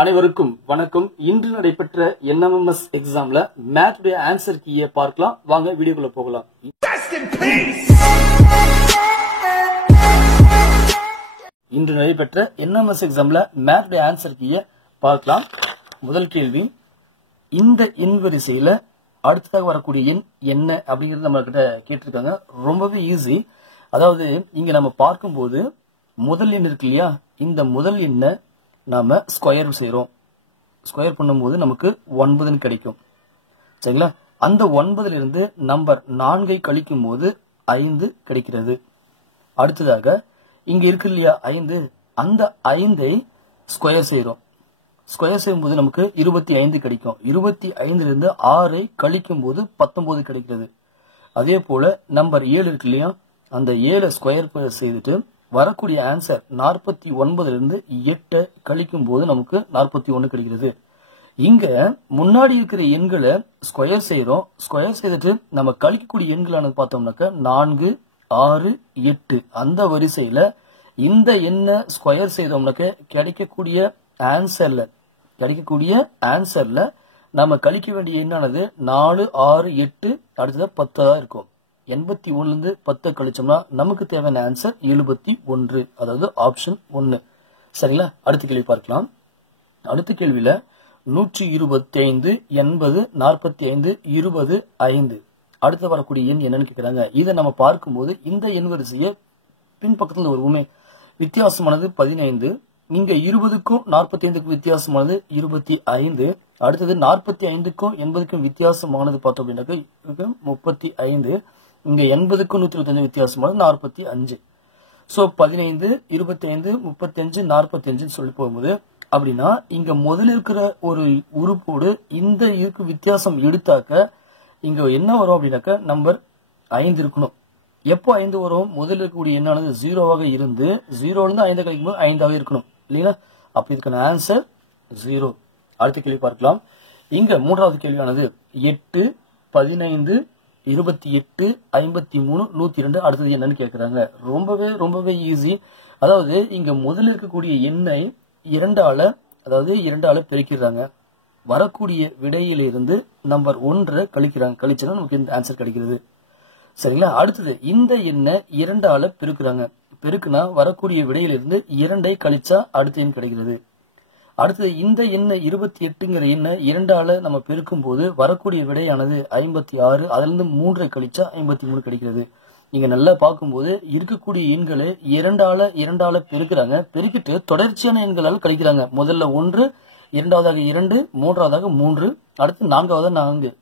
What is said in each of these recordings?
அனைவருக்கும் வணக்கம். இன்று நடைபெற்ற என்எம்எம்எஸ் எக்ஸாம்ல மேத்டைய ஆன்சர் கீயை பார்க்கலாம். வாங்க வீடியோக்குள்ள போகலாம். இன்று நடைபெற்ற என்எம்எம்எஸ் எக்ஸாம்ல மேத்டைய ஆன்சர் கீயை பார்க்கலாம். முதல் கேள்வி, இந்த எண் வரிசையில அடுத்ததாக வரக்கூடிய எண் என்ன அப்படிங்கறது நம்ம கிட்ட கேட்டிருக்காங்க. ரொம்பவே ஈஸி. அதாவது இங்க நம்ம பார்க்கும்போது முதல் எண் இருக்கு இல்லையா, இந்த முதல் எண்ணை நாம ஸ்கொயர் செய்யறோம். ஸ்கொயர் பண்ணும்போது நமக்கு 9 கிடைக்கும். சரிங்களா? அந்த 9 இருந்து நம்பர் 4 கழிக்கும் போது 5 கிடைக்கிறது. அடுத்ததாக இங்க இருக்கு இல்லையா 5, அந்த 5 ஸ்கொயர் செய்யறோம். ஸ்கொயர் செய்யும்போது நமக்கு 25 கிடைக்கும். 25 இருந்து 6 கழிக்கும் போது 19 கிடைக்கிறது. அதே போல நம்பர் 7 இருக்கு இல்லையா, அந்த 7 ஸ்கொயர் செய்துட்டு வரக்கூடிய ஆன்சர் 49 இருந்து 8 கழிக்கும் போது நமக்கு 41 கிடைக்கிறது. இங்க முன்னாடி இருக்கிற எண்களை ஸ்கொயர் செய்யறோம். ஸ்கொயர் செய்துட்டு நம்ம கழிக்கக்கூடிய எண்களானது பார்த்தோம்னாக்க 4, 6, 8 அந்த வரிசையில இந்த எண்ணை ஸ்கொயர் செய்தோம்னாக்க கிடைக்கக்கூடிய ஆன்சர்ல நம்ம கழிக்க வேண்டிய எண்ணானது 4, 6, 8 அடுத்தது 10 இருக்கும். 81 இருந்து 10 கழிச்சோம்னா நமக்கு தேவையான ஆன்சர் 71, அதாவது ஆப்ஷன் 1. சரிங்களா? அடுத்த கேள்வி பார்க்கலாம். அடுத்த கேள்வியில 125, 80, 45, 20, 5 அடுத்து வரக்கூடிய எண் என்னன்னு கேட்கிறாங்க. இதை நம்ம பார்க்கும்போது இந்த எண் வரிசையை பின்பக்கத்தில் ஒரு வித்தியாசமானது 15. இங்க 20க்கும் 45க்கும் வித்தியாசமானது 25. அடுத்தது 45க்கும் 80க்கும் வித்தியாசமானது பார்த்தோம் அப்படின்னாக்க 35. இங்க 80க்கும் 125 வித்தியாசமானது 45. சோ 15, 25, 35, 45 சொல்லி போகும்போது அப்படின்னா இங்க முதல்ல இருக்கிற ஒரு உறுப்போடு இந்த இதுக்கு வித்தியாசம் எடுத்தாக்க இங்க என்ன வரும் அப்படின்னாக்க நம்பர் 5 இருக்கணும். எப்போ 5 வரும்? முதல்ல இருக்கக்கூடிய எண்ணானது 0வாக இருந்து 0ல இருந்து 5 கழிக்கும் போது 5ஆக இருக்கணும் இல்லைங்களா? அப்ப இதுக்கான ஆன்சர் 0. அடுத்த கேள்வி பார்க்கலாம். இங்க மூன்றாவது கேள்வியானது 8, 15, 28, 53, 102 அடுத்தது என்னன்னு கேட்கிறாங்க. ரொம்பவே ஈஸி. அதாவது இங்க முதல்ல இருக்கக்கூடிய எண்ணை 2ஆல பெருக்கிறாங்க. வரக்கூடிய விடையிலிருந்து நம்பர் 1 கழிச்சா நமக்கு இந்த ஆன்சர் கிடைக்கிறது. சரிங்களா? அடுத்தது இந்த எண்ணை 2ஆல பெருக்குறாங்க. பெருக்குனா வரக்கூடிய விடையிலிருந்து 2 கழிச்சா அடுத்த எண் கிடைக்கிறது. அடுத்தது இந்த எண்ணை 28ங்கிற எண்ணை 2ஆல நம்ம பெருக்கும் போது வரக்கூடிய விடையானது 56. அதுல இருந்து 3 கழிச்சா 53 கிடைக்கிறது. நீங்க நல்லா பார்க்கும்போது இருக்கக்கூடிய எண்களை 2ஆல பெருக்கிறாங்க. பெருக்கிட்டு தொடர்ச்சியான எண்களால் கழிக்கிறாங்க. முதல்ல 1, இரண்டாவதாக 2, மூன்றாவதாக 3, அடுத்து 4வது 4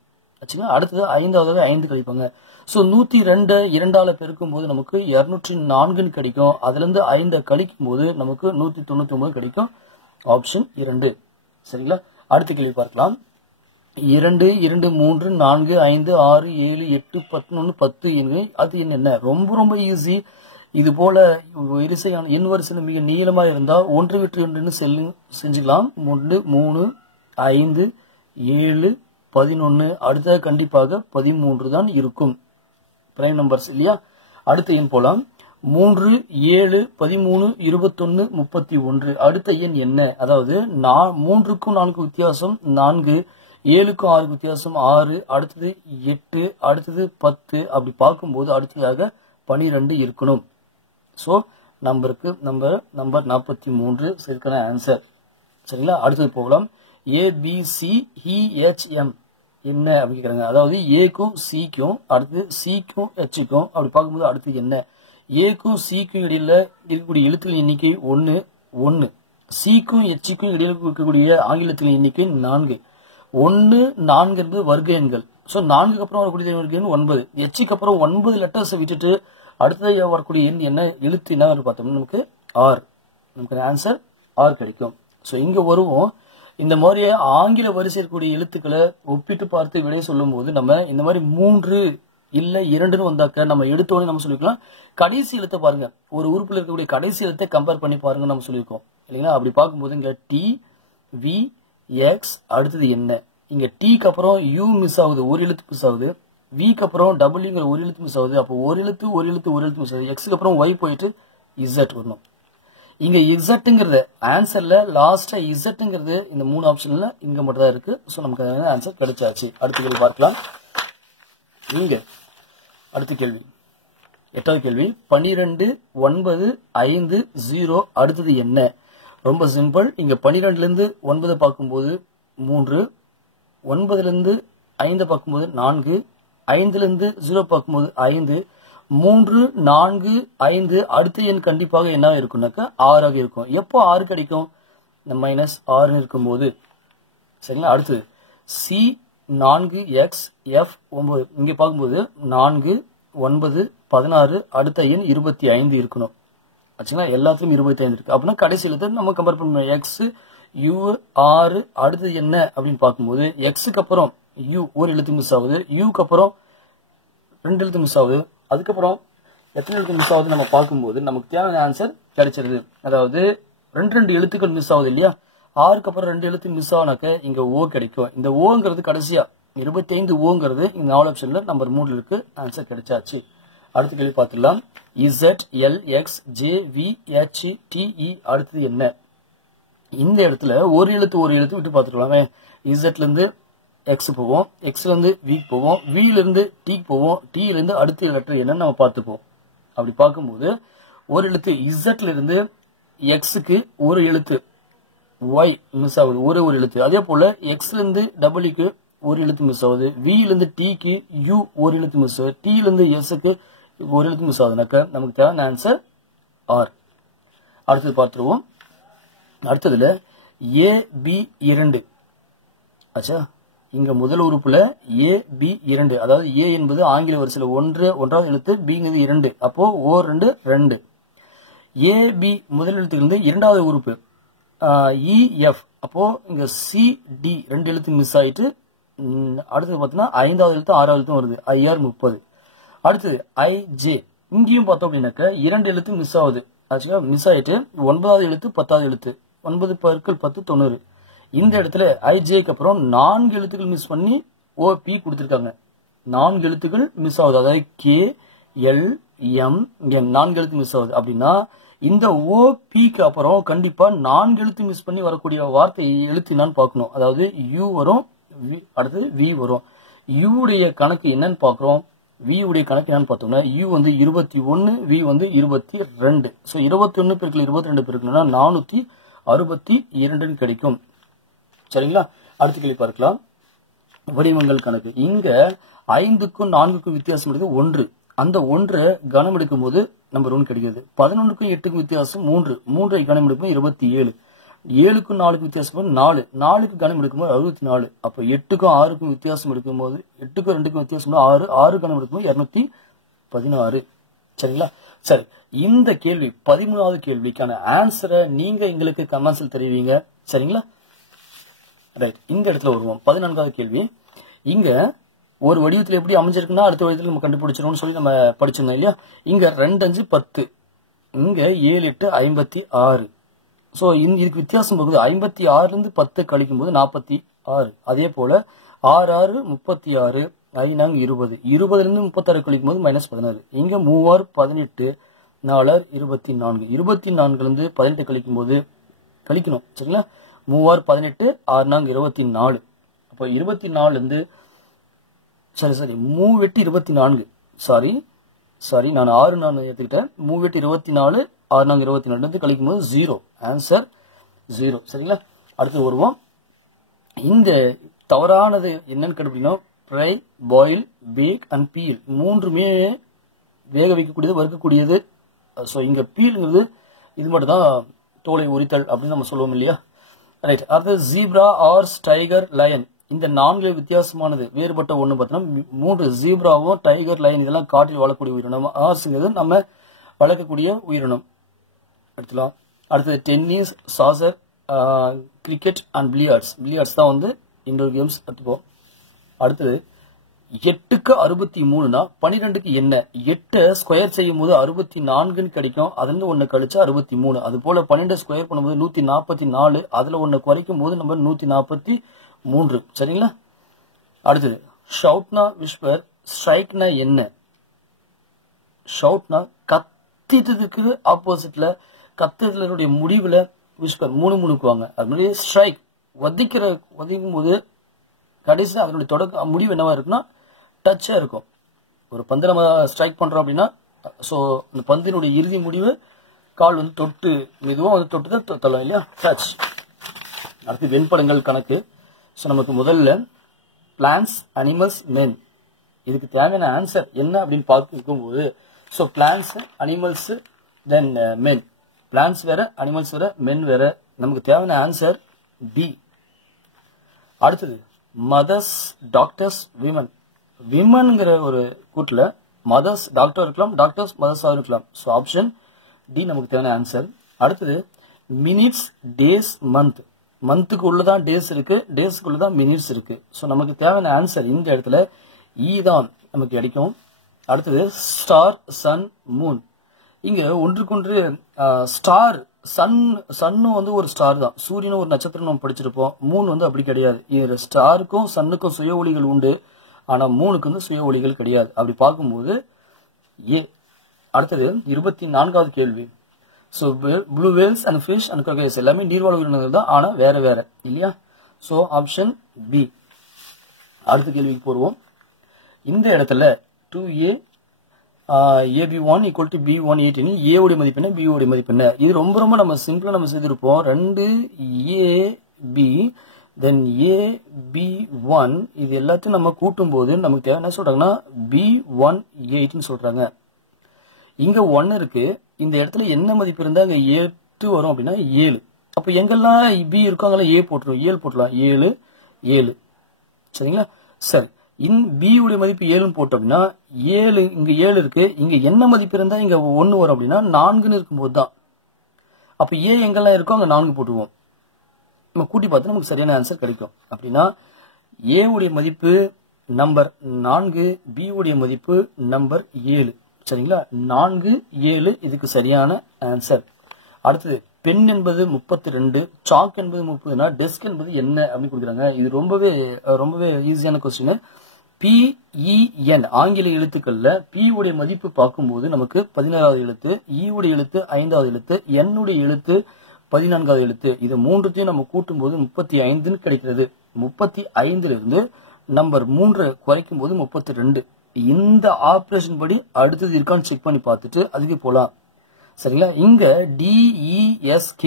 ஆச்சுங்களா? அடுத்தது 5வது 5 கழிப்பாங்க. சோ 102 2ஆல பெருக்கும் போது நமக்கு 204 கிடைக்கும். அதுல இருந்து 5 கழிக்கும் போது நமக்கு 199 கிடைக்கும். ஆப்ஷன் 2. சரிங்களா? அடுத்த கேள்வி பார்க்கலாம். 2, 2, 3, 4, 5, 6, 7, 8, 11, 10 எண்கள் அது என்ன? ரொம்ப ஈஸி. இது போல எண் வரிசை மிக நீளமா இருந்தா ஒன்று விட்டு ஒன்றுன்னு செஞ்சுக்கலாம். 1, 3, 5, 7, 11 அடுத்த கண்டிப்பாக 13 தான் இருக்கும். பிரைம் நம்பர்ஸ் இல்லையா? அடுத்த எண் போலாம். 3, 7, 13, 21, 31 அடுத்த எண் என்ன? அதாவது 3க்கும் 4க்கும் வித்தியாசம் 4, 7க்கும் 6க்கும் வித்தியாசம் 6, அடுத்தது 8, அடுத்தது 10 அப்படி பார்க்கும்போது அடுத்ததாக 12 இருக்கணும். சோ நம்பர் 43 சரியான ஆன்சர். சரிங்களா? அடுத்தது போகலாம். ABCEHM என்ன அப்படிங்கிறாங்க. அதாவது ஏக்கும் சிக்கும் அடுத்து சிக்கும் ஹெச்சுக்கும் அப்படி பார்க்கும்போது அடுத்து என்ன? ஏக்கும் சிக்கும் இடையில இருக்கக்கூடிய எழுத்துக்கள் எண்ணிக்கை 1, சிக்கும் ஹெச்சுக்கும் இடையில இருக்கக்கூடிய ஆங்கிலத்தின் எண்ணிக்கை 4. 1, 4 என்பது வர்க்க எண்கள். சோ 4க்கு அப்புறம் வரக்கூடிய எண் 9. ஹெச்சுக்கு அப்புறம் 9 லெட்டர்ஸ் விட்டுட்டு அடுத்தது வரக்கூடிய எண் என்ன எழுத்து என்ன பார்த்தோம்னா நமக்கு R. நமக்கு ஆன்சர் R கிடைக்கும். சோ இங்க வருவோம். இந்த மாதிரி ஆங்கில வரிசை இருக்கக்கூடிய எழுத்துக்களை ஒப்பிட்டு பார்த்து விடை சொல்லும் போது நம்ம இந்த மாதிரி 3 இல்ல 2ன்னு வந்தாக்க நம்ம எடுத்தோன்னு நம்ம சொல்லிக்கலாம். கடைசி எழுத்தை பாருங்க, ஒரு உறுப்புல இருக்கக்கூடிய கடைசி எழுத்தை கம்பேர் பண்ணி பாருங்க நம்ம சொல்லியிருக்கோம் இல்லைங்களா? அப்படி பார்க்கும்போது இங்க T, V, X அடுத்தது என்ன? இங்க Tக்கு அப்புறம் U மிஸ் ஆகுது, ஒரு எழுத்து மிஸ் ஆகுது. Vக்கு அப்புறம் Wங்கிற ஒரு எழுத்து மிஸ் ஆகுது. அப்போ ஒரு எழுத்து மிஸ் ஆகுது. Xக்கு அப்புறம் Y போயிட்டு Z வரணும். இங்க இசட்டுங்கிறது ஆன்சர்ல லாஸ்டா இசட்டுங்கிறது இந்த 3 ஆப்ஷன்ல இங்க மட்டும் தான் இருக்கு. ஸோ நமக்கு ஆன்சர் கிடைச்சாச்சு. அடுத்த கேள்வி பார்க்கலாம். இங்க அடுத்த கேள்வி 8வது கேள்வி 12 9 5 0 அடுத்தது என்ன? ரொம்ப சிம்பிள். இங்க 12ல இருந்து 9 பார்க்கும்போது 3, 9ல இருந்து 5 பார்க்கும்போது 4, 5ல இருந்து 0 பார்க்கும்போது 5, 3 4 5 அடுத்த எண் கண்டிப்பாக என்ன இருக்கும்னாக்கா 6 ஆக இருக்கும். எப்போ 6 கிடைக்கும்? இந்த -6 இருக்கும்போது. சரிங்களா? அடுத்தது சி 4x f 9 இங்க பார்க்கும்போது 4 9 16 அடுத்த எண் 25 இருக்கணும். ஆச்சுங்களா? எல்லாத்துலயும் 25 இருக்கு. அப்படின்னா கடைசியில நம்ம கம்பேர் பண்ணணும். எக்ஸ் யூ 6 அடுத்தது என்ன அப்படின்னு பார்க்கும்போது எக்ஸுக்கு அப்புறம் யூ ஒரு எழுத்து மிஸ் ஆகுது, யூக்கு அப்புறம் 2 எழுத்து மிஸ் ஆகுது, அதுக்கப்புறம் எத்தனை எழுத்து மிஸ் ஆகுது நம்ம பார்க்கும்போது நமக்கு தேவையான ஆன்சர் கிடைச்சிருது. அதாவது 2 எழுத்துக்கள் மிஸ் ஆகுது இல்லையா? 6க்கு அப்புறம் 2 எழுத்து மிஸ் ஆனாக்க இங்க ஓ கிடைக்கும். இந்த ஓங்கிறது கடைசியா 25 ஓங்கிறது இந்த 4 ஆப்ஷன்ல நம்பர் 3 இருக்கு. ஆன்சர் கிடைச்சாச்சு. அடுத்த கேள்வி பார்த்துடலாம். Z L X J V H T E அடுத்தது என்ன? இந்த இடத்துல ஒரு எழுத்து விட்டு பார்த்துக்கலாமே. இசட்ல இருந்து எக்ஸ் போவோம், எக்ஸ்ல இருந்து வி போவோம், வில இருந்து டி போவோம், டில இருந்து அடுத்த லெட்டர் என்னன்னு நம்ம பார்த்துப்போம். அப்படி பார்க்கும்போது ஒரு எழுத்து இசட்ல இருந்து எக்ஸுக்கு ஒரு எழுத்து ஒய் மிஸ் ஆகுது, ஒரு எழுத்து. அதே போல எக்ஸ்ல இருந்து டபிள்யூக்கு ஒரு எழுத்து மிஸ் ஆகுது, வில இருந்து டிக்கு யூ ஒரு எழுத்து மிஸ் ஆகுது, டில இருந்து எஸ்க்கு ஒரு எழுத்து மிஸ் ஆகுதுனாக்க நமக்கு தேவையான ஆன்சர் ஆர். அடுத்தது பார்த்துருவோம். அடுத்ததுல ஏ பி 2 ஆச்சா. இங்க முதல் உறுப்புல ஏ பி 2 அதாவது ஏ என்பது ஆங்கில வரிசையில ஒன்றாவது எழுத்து, பிங்கிறது 2 அப்போ ஓ 2 2. ஏ பி முதல் எழுத்துலேருந்து இரண்டாவது உறுப்பு இ எஃப் அப்போ இங்க சி டி 2 எழுத்து மிஸ் ஆயிட்டு அடுத்தது பார்த்தோம்னா 5வது எழுத்து 6வது எழுத்தும் வருது, ஐஆர் 30. அடுத்தது ஐ ஜே இங்கேயும் பார்த்தோம் அப்படின்னாக்க 2 எழுத்து மிஸ் ஆகுது, ஆக்சுவலா மிஸ் ஆயிட்டு 9வது எழுத்து 10வது எழுத்து 9 × 10 90. இந்த இடத்துல ஐஜேக்கு அப்புறம் 4 எழுத்துக்கள் மிஸ் பண்ணி ஓ பி கொடுத்துருக்காங்க. 4 எழுத்துக்கள் மிஸ் ஆகுது, அதாவது கே எல் எம் 4 எழுத்து மிஸ் ஆகுது. அப்படின்னா இந்த ஓ பிக்கு அப்புறம் கண்டிப்பா 4 எழுத்து மிஸ் பண்ணி வரக்கூடிய வார்த்தை எழுத்து என்னன்னு பார்க்கணும். அதாவது யூ வரும், அடுத்தது வி வரும். யூ உடைய கணக்கு என்னன்னு பார்க்கிறோம், வி உடைய கணக்கு என்னன்னு பார்த்தோம்னா யூ வந்து 21, வி வந்து 22. ஸோ 21 பெருக்கல் 22 பெருக்கணும்னா 462 கிடைக்கும். சரிங்களா? அடுத்த கேள்வி பார்க்கலாம். வடிவங்கள் கணக்கு. இங்க 5க்கும் 4க்கும் வித்தியாசம் எடுத்து 1. அந்த 1 கணம் எடுக்கும் போது நம்பர் 1 கிடைக்கிறது. 11க்கும் 8க்கும் வித்தியாசம் 3. 3ஐ கணம் எடுக்கும் 27. 7க்கும் 4க்கும் வித்தியாசம் 4. 4க்கு கணம் எடுக்கும்போது 64. அப்போ 8க்கும் 6க்கும் வித்தியாசம் எடுக்கும்போது 8க்கும் 2க்கும் வித்தியாசம் 6. 6 கணம் எடுக்கும்போது 216. சரிங்களா? சரி, இந்த கேள்வி 13வது கேள்விக்கான ஆன்சரை நீங்க எங்களுக்கு கமெண்ட்ஸில் தெரிவிங்க. சரிங்களா? ரைட், இந்த இடத்துல வருவோம். 14வது கேள்வி. இங்க ஒரு வடிவத்தில் எப்படி அமைஞ்சிருக்குன்னா அடுத்த வடிவத்தில் நம்ம கண்டுபிடிச்சிருவோம்னு சொல்லி நம்ம படிச்சிருந்தோம் இல்லையா? இங்க 2 5 10, இங்க 7 8 56. ஸோ இதுக்கு வித்தியாசம் போகுது. 56 இருந்து 10 கழிக்கும் போது 46. அதே போல 6 6 36, 5 20, 20 இருந்து 36 கழிக்கும் போது -16. இங்க 3 18, 4 24, 24 இருந்து 18 கழிக்கும் போது கழிக்கணும். சரிங்களா? 3 18, 6 24. அப்போ 24 இருந்து சரி 3 8 24. சாரி நான் 6 ஏத்துக்கிட்டேன். 3 8 24, 6 24 இருந்து கழிக்கும் போது 0. ஆன்சர் 0. சரிங்களா? அடுத்து வருவோம். இந்த தவறானது என்னன்னு கண்டுபிடிக்கணும். Fry, boil, bake and peel மூன்றுமே வேக வைக்கக்கூடியது, வறுக்கக்கூடியது. ஸோ இங்க பீல்ங்கிறது இது மட்டும் தான் தோலை உரித்தல் அப்படின்னு நம்ம சொல்லுவோம் இல்லையா? ரைட். அது ஜீப்ரா, ஆர்ஸ், டைகர், லயன் இந்த 4 வித்தியாசமானது. வேறுபட்ட ஒண்ணு பார்த்தோம்னா 3 ஜீப்ராவும் டைகர், லயன் இதெல்லாம் காட்டில் வாழக்கூடிய உயிரினம். ஆர்ஸ்ங்கிறது நம்ம வளர்க்கக்கூடிய உயிரினம். எடுத்துலாம். அடுத்தது tennis, soccer, cricket and billiards தான் வந்து இண்டோர் கேம்ஸ் எடுத்துப்போம். அடுத்தது 8க்கு 63னா 12க்கு என்ன? 8 ஸ்கொயர் செய்யும் போது 64 கிடைக்கும். அதுல இருந்து 1 கழிச்சா 63. அது போல 12 ஸ்கொயர் பண்ணும்போது 144. அதுல 1 குறைக்கும் போது நம்ம 143. சரிங்களா? அடுத்தது ஷவுட்னா விஸ்பர், ஸ்ட்ரைக்னா என்ன? ஷவுட்னா கத்திட்டதுக்கு ஆப்போசிட்ல கத்துதலுடைய முடிவுல விஸ்பர் முணுமுணுக்குவாங்க. அது மாதிரி ஸ்ட்ரைக் உதைக்கும் போது கடைசியில் அதனுடைய தொடக்க முடிவு என்னவா இருக்குன்னா டச்சா இருக்கும். ஒரு பந்து நம்ம ஸ்ட்ரைக் பண்றோம் அப்படின்னா ஸோ இந்த பந்தினுடைய இறுதி முடிவு கால் வந்து தொட்டு மெதுவாக வந்து தொட்டு தான் தள்ளும் இல்லையா, டச். அடுத்து வெண்படங்கள் கணக்கு. ஸோ நமக்கு முதல்ல பிளான்ஸ், அனிமல்ஸ், மென், இதுக்கு தேவையான ஆன்சர் என்ன அப்படின்னு பார்க்கும்போது ஸோ பிளான்ஸ், அனிமல்ஸ், தென் மென். பிளான்ஸ் வேற, அனிமல்ஸ் வேற, மென் வேற. நமக்கு தேவையான ஆன்சர் டி. அடுத்தது மதர்ஸ், டாக்டர்ஸ், விமன். விமன்ங்கிற ஒரு கூட்டில் மதர்ஸ் டாக்டர் இருக்கலாம், டாக்டர்ஸ் மதர்ஸாக இருக்கலாம். ஸோ ஆப்ஷன் டி நமக்கு தேவையான ஆன்சர். அடுத்தது மினிட்ஸ், டேஸ், மந்த். மந்த்துக்கு உள்ளதான் டேஸ் இருக்கு, டேஸ்க்கு உள்ளதான் மினிட்ஸ் இருக்கு. ஸோ நமக்கு தேவையான ஆன்சர் இந்த இடத்துல இ தான் நமக்கு கிடைக்கும். அடுத்தது ஸ்டார், சன், மூன். இங்க ஒன்றுக்கொன்று ஸ்டார், சன்னும் வந்து ஒரு ஸ்டார் தான், சூரியனும் ஒரு நட்சத்திரம் நம்ம படிச்சிருப்போம். மூன் வந்து அப்படி கிடையாது. இது ஸ்டாருக்கும் சன்னுக்கும் சுய ஒளிகள் உண்டு, ஆனா மூணுக்கு வந்து சுய ஒளிகள் கிடையாது. அப்படி பார்க்கும்போது ஏ. அடுத்தது 24வது கேள்வி. So blue whales and fish and crocodiles எல்லாமே நீர்வாழ் உயிரினங்கள் தான், ஆனா வேற வேற இல்லையா. So option B. அடுத்த கேள்விக்கு போடுவோம். இந்த இடத்துல 2a AB1 = B118 A உடைய மதிப்பு என்ன, B உடைய மதிப்பு என்ன? இது ரொம்ப ரொம்ப நம்ம சிம்பிளா நம்ம செய்திருப்போம். 2AB தென் AB1 இது எல்லாத்தையும் நம்ம கூட்டும் போது நமக்கு தேவை என்ன சொல்றாங்கன்னா B118 சொல்றாங்க. இங்க 1 இருக்கு, இந்த இடத்துல என்ன மதிப்பு இருந்தா அங்க 8 வரும் அப்படின்னா 7. அப்ப எங்கெல்லாம் B இருக்கோ அங்கெல்லாம் A போட்டுரும், 7 போட்டுலாம். 7 7 சரிங்களா. சரி, B உடைய மதிப்பு 7 போட்டோம் அப்படின்னா 7 இங்க 7 இருக்கு, இங்க என்ன மதிப்பு இருந்தா இங்க 1 வரும் அப்படின்னா 4ன்னு இருக்கும்போது தான். அப்ப A எங்கெல்லாம் இருக்கோ அங்க 4 போட்டுருவோம். நம்ம கூட்டி பார்த்து நமக்கு சரியான ஆன்சர் கிடைக்கும். அப்படின்னா A உடைய மதிப்பு நம்பர் 4, B உடைய மதிப்பு நம்பர் 7. சரிங்களா, 4 7 இதுக்கு சரியான ஆன்சர். அடுத்தது பென் என்பது 32, சாக் என்பது 30னா டெஸ்க் என்பது என்ன அப்படின்னு கொடுக்குறாங்க. இது ரொம்பவே ஈஸியான கொஸ்டின். PEN ஆங்கில எழுத்துக்கள்ல P உடைய மதிப்பு பார்க்கும்போது நமக்கு 16வது எழுத்து, E உடைய எழுத்து 5வது எழுத்து, N உடைய எழுத்து 14வது எழுத்து. இது மூன்றுத்தையும் நம்ம கூட்டும் போது 35ன்னு கிடைக்கிறது. 35ல இருந்து நம்பர் 3 குறைக்கும் போது 32. இந்த ஆபரேஷன் படி அடுத்தது இருக்கான்னு செக் பண்ணி பார்த்துட்டு அதுக்கு போலாம். சரிங்களா, இங்க DESK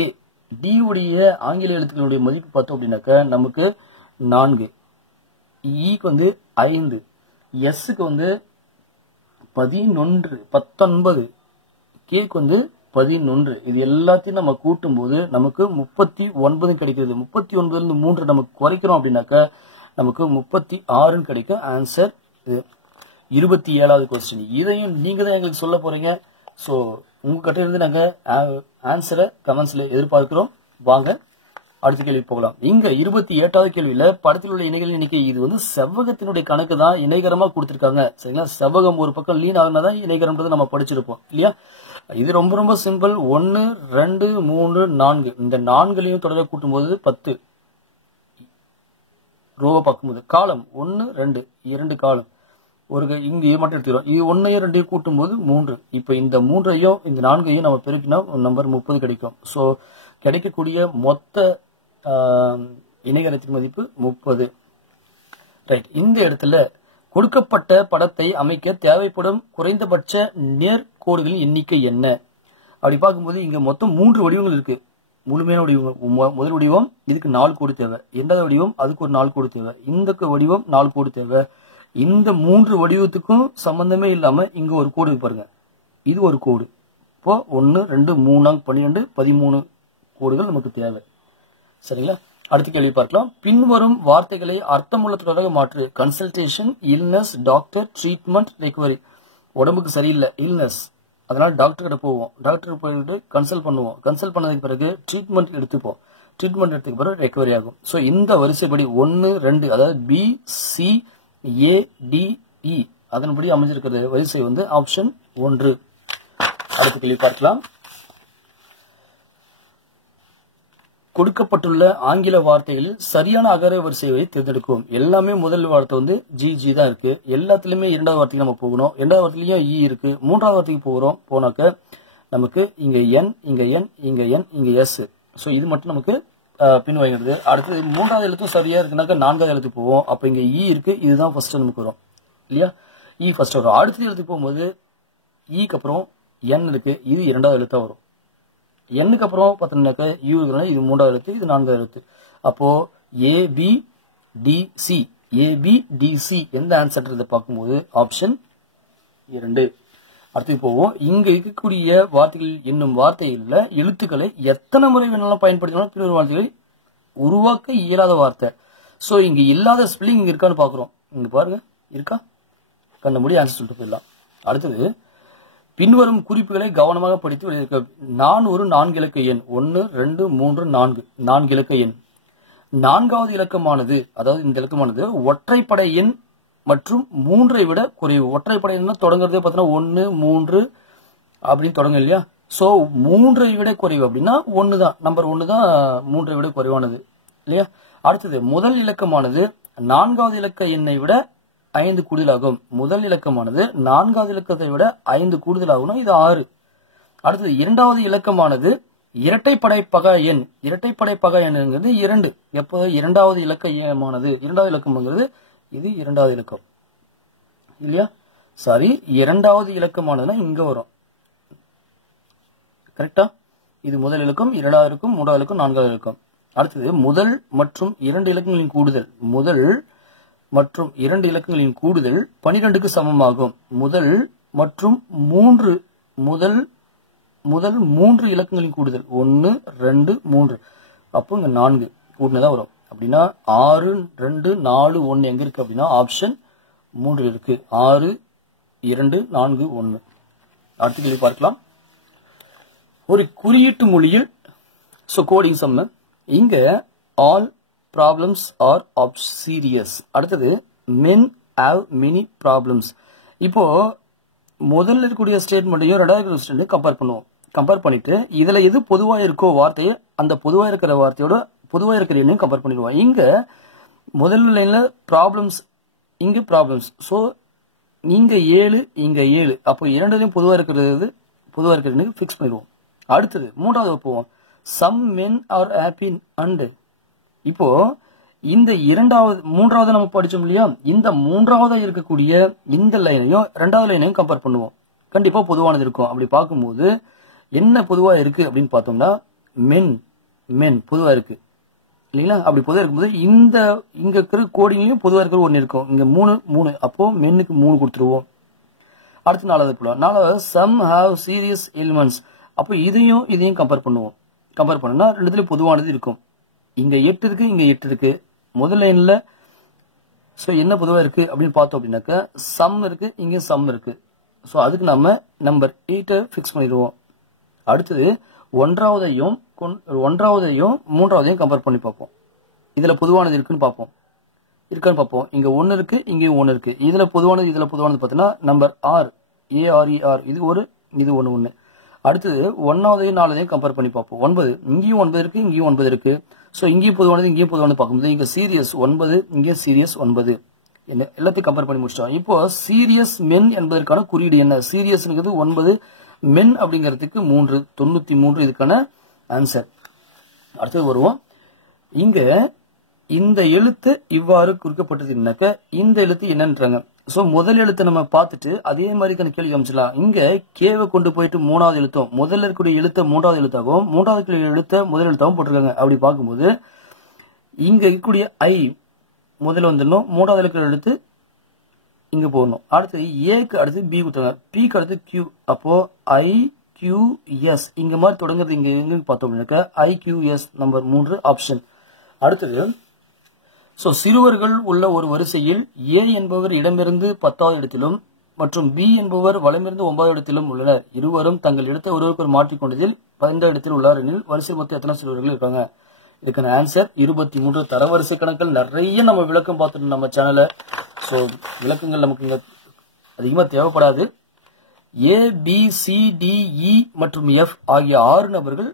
D உடைய ஆங்கில எழுத்துக்களுடைய மதிப்பு பார்த்தோம் அப்படின்னாக்க நமக்கு 4, க்கு வந்து 5, எஸ்க்கு வந்து 11, 19, கேக்கு வந்து 11. இது எல்லாத்தையும் நம்ம கூட்டும் போது நமக்கு 39 கிடைக்கிறது. 39ல இருந்து 3 நமக்கு குறைக்கிறோம் அப்படின்னாக்க நமக்கு 36 கிடைக்கும். ஆன்சர் 27வது கொஸ்டின். இதையும் நீங்க தான் எங்களுக்கு சொல்ல போறீங்க. ஸோ உங்ககிட்ட இருந்து நாங்க ஆன்சரை கமெண்ட்ஸ்ல எதிர்பார்க்கிறோம். வாங்க அடுத்த கேள்வி போகலாம். இங்க 28வது கேள்வியில படத்தில் உள்ள இணைகளின் எண்ணிக்கை. இது வந்து செவ்வகத்தினுடைய கணக்கு தான், இணைகரமா கொடுத்திருக்காங்க. சரிங்களா, செவ்வகம் ஒரு பக்கம் லீன் ஆகுனாதான் இணைகரம்ன்றது நம்ம படிச்சிருப்போம் இல்லையா. இது ரொம்ப ரொம்ப சிம்பிள். 1 2 3 4 இந்த 4 தொடர்பை கூட்டும் போது 10. ரோவை பார்க்கும்போது காலம் 1 2 காலம் ஒரு இங்க மட்டும் எடுத்துக்கிறோம். இது 1 2 கூட்டும் போது 3. இப்ப இந்த 3ஐயும் இந்த 4ஐயும் நம்ம பெருக்கினா நம்பர் 30 கிடைக்கும். ஸோ கிடைக்கக்கூடிய மொத்த இணைகரத்தின் மதிப்பு 30. ரைட், இந்த இடத்துல கொடுக்கப்பட்ட படத்தை அமைக்க தேவைப்படும் குறைந்தபட்ச நேர்கோடுகளின் எண்ணிக்கை என்ன அப்படி பார்க்கும்போது இங்க மொத்தம் 3 வடிவங்கள் இருக்கு. முழுமையான வடிவம். முதல் வடிவம் இதுக்கு 4 கோடு தேவை, இரண்டாவது வடிவம் அதுக்கு ஒரு 4 கோடு தேவை, இந்த வடிவம் 4 கோடு தேவை. இந்த 3 வடிவத்துக்கும் சம்பந்தமே இல்லாம இங்க ஒரு கோடு பாருங்க, இது ஒரு கோடு. இப்போ 1 2 3 12 13 கோடுகள் நமக்கு தேவை. சரிங்களா, அடுத்த கேள்வி பார்க்கலாம். பின்வரும் வார்த்தைகளை அர்த்தமுள்ள தொடராக மாற்று. Consultation, illness, doctor, treatment, recovery. உடம்புக்கு சரியில்லை இல்னஸ், அதனால டாக்டர் கிட்ட போவோம், டாக்டர் போயிட்டு கன்சல்ட் பண்ணுவோம், கன்சல்ட் பண்ணதுக்கு பிறகு ட்ரீட்மெண்ட் எடுத்துப்போம், ட்ரீட்மெண்ட் எடுத்துக்கு பிறகு ரெக்கவரி ஆகும். ஸோ இந்த வரிசைப்படி 1 2 அதாவது BCADE அதன்படி அமைஞ்சிருக்கிற வரிசை வந்து ஆப்ஷன் 1. அடுத்த கேள்வி பார்க்கலாம். கொடுக்கப்பட்டுள்ள ஆங்கில வார்த்தைகளில் சரியான அகர வரிசையை தேர்ந்தெடுக்கும். எல்லாமே முதல் வார்த்தை வந்து ஜி தான் இருக்கு. எல்லாத்துலயுமே இரண்டாவது வார்த்தைக்கு நம்ம போகணும். இரண்டாவது வார்த்தையிலயும் இ இருக்கு. மூன்றாவது வார்த்தைக்கு போனாக்க நமக்கு இங்க n இங்க n இங்க n இங்க s. ஸோ இது மட்டும் நமக்கு பின் வைக்கிறது. அடுத்தது மூன்றாவது எழுத்தும் சரியா இருக்குனாக்கா நான்காவது எழுத்து போவோம். அப்ப இங்க இ இருக்கு, இதுதான் ஃபர்ஸ்ட் நமக்கு வரும் இல்லையா, இ ஃபர்ஸ்ட் வரும். அடுத்த எழுத்துக்கு போகும்போது ஈக்கு அப்புறம் n இருக்கு, இது இரண்டாவது எழுத்தா வரும். எண்ணுக்கு அப்புறம் பார்த்தோம்னாக்கா யூ இருக்கிறனால இது மூன்றாவது எழுத்து, இது நான்காவது எழுத்து. அப்போ ABDC ABDC எந்த ஆன்சர் பார்க்கும்போது ஆப்ஷன் 2. அடுத்து போவோம். இங்க இருக்கக்கூடிய வார்த்தைகள் என்னும் வார்த்தைகள்ல எழுத்துக்களை எத்தனை முறை வேணாலும் பயன்படுத்தினாலும் பின்வரும் வார்த்தைகளை உருவாக்க இயலாத வார்த்தை. சோ இங்க இல்லாத ஸ்பெல்லிங் இங்க இருக்கான்னு பாக்குறோம். இங்க பாருங்க, இருக்கா? கண்ட முடிய ஆன்சர் சொல்லிட்டு போயிடலாம். அடுத்தது பின்வரும் குறிப்புகளை கவனமாக படித்து வெளியிருக்க. நான் ஒரு 4 இலக்க எண் 1 2 3 4 4 இலக்க எண். நான்காவது இலக்கமானது, அதாவது இந்த இலக்கமானது ஒற்றைப்படை எண் மற்றும் 3ஐ விட குறைவு. ஒற்றைப்படை எண் தொடங்குறதே பார்த்தீங்கன்னா 1 3 அப்படின்னு தொடங்க இல்லையா. சோ 3ஐ விட குறைவு அப்படின்னா 1 தான், நம்பர் 1 தான் 3ஐ விட குறைவானது இல்லையா. அடுத்தது முதல் இலக்கமானது நான்காவது இலக்க எண்ணை விட 5 கூடுதலாகும். முதல் இலக்கமானது நான்காவது இலக்கத்தை விட 5 கூடுதலாகும், இது 6. அடுத்தது இரண்டாவது இலக்கமானது இரட்டைப்படை பகா எண். இரட்டைப்படை பகா எண்ணுங்கிறது 2. எப்போ இரண்டாவது இலக்கமானது, இரண்டாவது இலக்கம்ங்கிறது இது இரண்டாவது இலக்கம் இல்லையா. சாரி, இரண்டாவது இலக்கமானதுன்னா இங்க வரும். கரெக்டா? இது முதல் இலக்கம், இரண்டாவது இலக்கம், மூன்றாவது இலக்கம், நான்காவது இலக்கம். அடுத்தது முதல் மற்றும் 2 இலக்கங்களின் கூடுதல். முதல் மற்றும் 2 இலக்கங்களின் கூடுதல் 12க்கு சமமாகும். முதல் மற்றும் 3 முதல் 3 இலக்கங்களின் கூடுதல் 1 2 3. அப்போ இங்க 4 கூடுனதா வரும். அப்படின்னா 6 2 4 1 எங்க இருக்கு அப்படின்னா ஆப்ஷன் 3 இருக்கு. 6 2 4 1. அடுத்த கேள்வி பார்க்கலாம். ஒரு குறியீட்டு மொழியில் கோடிங் சம். இங்க all problems are of serious. அடுத்தது மென் ஹேவ் மெனி ப்ராப்ளம்ஸ். இப்போ முதல்ல இருக்கக்கூடிய ஸ்டேட்மெண்ட்டையும் ரெண்டாவது ஸ்டேட்மெண்ட் கம்பேர் பண்ணுவோம். கம்பேர் பண்ணிட்டு இதுல எது பொதுவா இருக்கோ வார்த்தையை அந்த பொதுவா இருக்கிற வார்த்தையோட பொதுவா இருக்கிற எண்ணையும் கம்பேர் பண்ணிடுவோம். இங்க முதல் லைன்ல ப்ராப்ளம்ஸ், இங்க ப்ராப்ளம்ஸ். சோ இங்க 7 இங்க 7. அப்போ இரண்டுலையும் பொதுவா இருக்கிறது ஃபிக்ஸ் பண்ணிடுவோம். அடுத்தது மூன்றாவது போவோம். Some men are happy and. இப்போ இந்த மூன்றாவது நம்ம படிச்சோம் இல்லையா, இந்த மூன்றாவது இருக்கக்கூடிய இந்த லைனையும் ரெண்டாவது லைனையும் கம்பேர் பண்ணுவோம். கண்டிப்பா பொதுவானது இருக்கும். அப்படி பார்க்கும்போது என்ன பொதுவா இருக்கு அப்படின்னு பார்த்தோம்னா மென் பொதுவா இருக்கு இல்லைங்களா. அப்படி பொதுவா இருக்கும்போது இங்க இருக்கிற கோடிங்லயும் பொதுவா இருக்கிற ஒன்னு இருக்கும். இங்க 3 அப்போ மென்னுக்கு 3 கொடுத்துருவோம். அடுத்து நாலாவது சம் ஹாவ் சீரியஸ் எலிமெண்ட்ஸ். அப்போ இதையும் கம்பேர் பண்ணுவோம். கம்பேர் பண்ணா ரெண்டுத்துலயும் பொதுவானது இருக்கும். இங்க 8 இருக்கு, இங்க 8 இருக்கு. முதல் லைன்ல சோ என்ன பொதுவா இருக்கு அப்படின்னு பார்த்தோம் அப்படின்னாக்க சம் இருக்கு, இங்க சம் இருக்கு. சோ அதுக்கு நம்ம நம்பர் 8 ஃபிக்ஸ் பண்ணிடுவோம். அடுத்தது ஒன்றாவதையும் மூன்றாவதையும் கம்பேர் பண்ணி பார்ப்போம். இதுல பொதுவானது இருக்கான்னு பார்ப்போம். இங்க 1 இருக்கு, இங்கேயும் 1 இருக்கு. இதுல பொதுவானது பார்த்தீங்கன்னா நம்பர் ஆர் ARER. இது 1. அடுத்தது 1ஆவதையும் 4ஆவதையும் கம்பேர் பண்ணி பார்ப்போம். 9 இங்கேயும் 9 இருக்கு, இங்கேயும் 9 இருக்கு. சோ இங்கேயும் பொதுவானது பார்க்கும்போது இங்க சீரியஸ் 9, இங்கே சீரியஸ் 9. எல்லாத்தையும் கம்பேர் பண்ணி முடிச்சிட்டோம். இப்போ சீரியஸ் மென் என்பதற்கான குறியீடு என்ன? சீரியஸ்ங்கிறது 9, மென் அப்படிங்கிறதுக்கு 3, 93 இதுக்கான ஆன்சர். அடுத்தது வருவோம். இங்க இந்த எழுத்து இவ்வாறு குறிக்கப்பட்டதுனாக்க இந்த எழுத்து என்னன்றாங்க. சோ முதல் எழுத்தை நம்ம பார்த்துட்டு அதே மாதிரி கேள்வி அமைச்சலாம். இங்க கேவை கொண்டு போயிட்டு மூணாவது எழுத்தும், முதல்ல இருக்கக்கூடிய எழுத்த மூன்றாவது எழுத்தாகவும் மூன்றாவது எழுத்த முதல் எழுத்தாகவும் போட்டிருக்காங்க. அப்படி பார்க்கும்போது இங்க இருக்கக்கூடிய ஐ முதல்ல வந்துடணும், மூன்றாவது இருக்கிற எழுத்து இங்க போடணும். அடுத்து ஏக்கு அடுத்து பி கொடுத்தாங்க, பிக்கு அடுத்து கியூ. அப்போ IQS இங்க மாதிரி தொடங்குறது இங்க எங்க பார்த்தோம்னாக்க IQS நம்பர் 3 ஆப்ஷன். அடுத்தது சோ சிறுவர்கள் உள்ள ஒரு வரிசையில் ஏ என்பவர் இடமிருந்து 10வது இடத்திலும் மற்றும் பி என்பவர் வலமிருந்து 9வது இடத்திலும் உள்ளனர். இருவரும் தங்கள் இடத்தை ஒருவருக்கு மாற்றிக்கொண்டதில் 15வது இடத்தில் உள்ளார் எனில் வரிசை மொத்தம் எத்தனை சிறுவர்கள் இருக்காங்க? இதுக்கான ஆன்சர் 23. தரவரிசை கணக்கில் நிறைய நம்ம விளக்கம் பார்த்துட்டோம் நம்ம சேனல்ல. சோ விளக்கங்கள் நமக்கு இங்க அதிகமா தேவைப்படாது. ABCDE மற்றும் F ஆகிய 6 நபர்கள்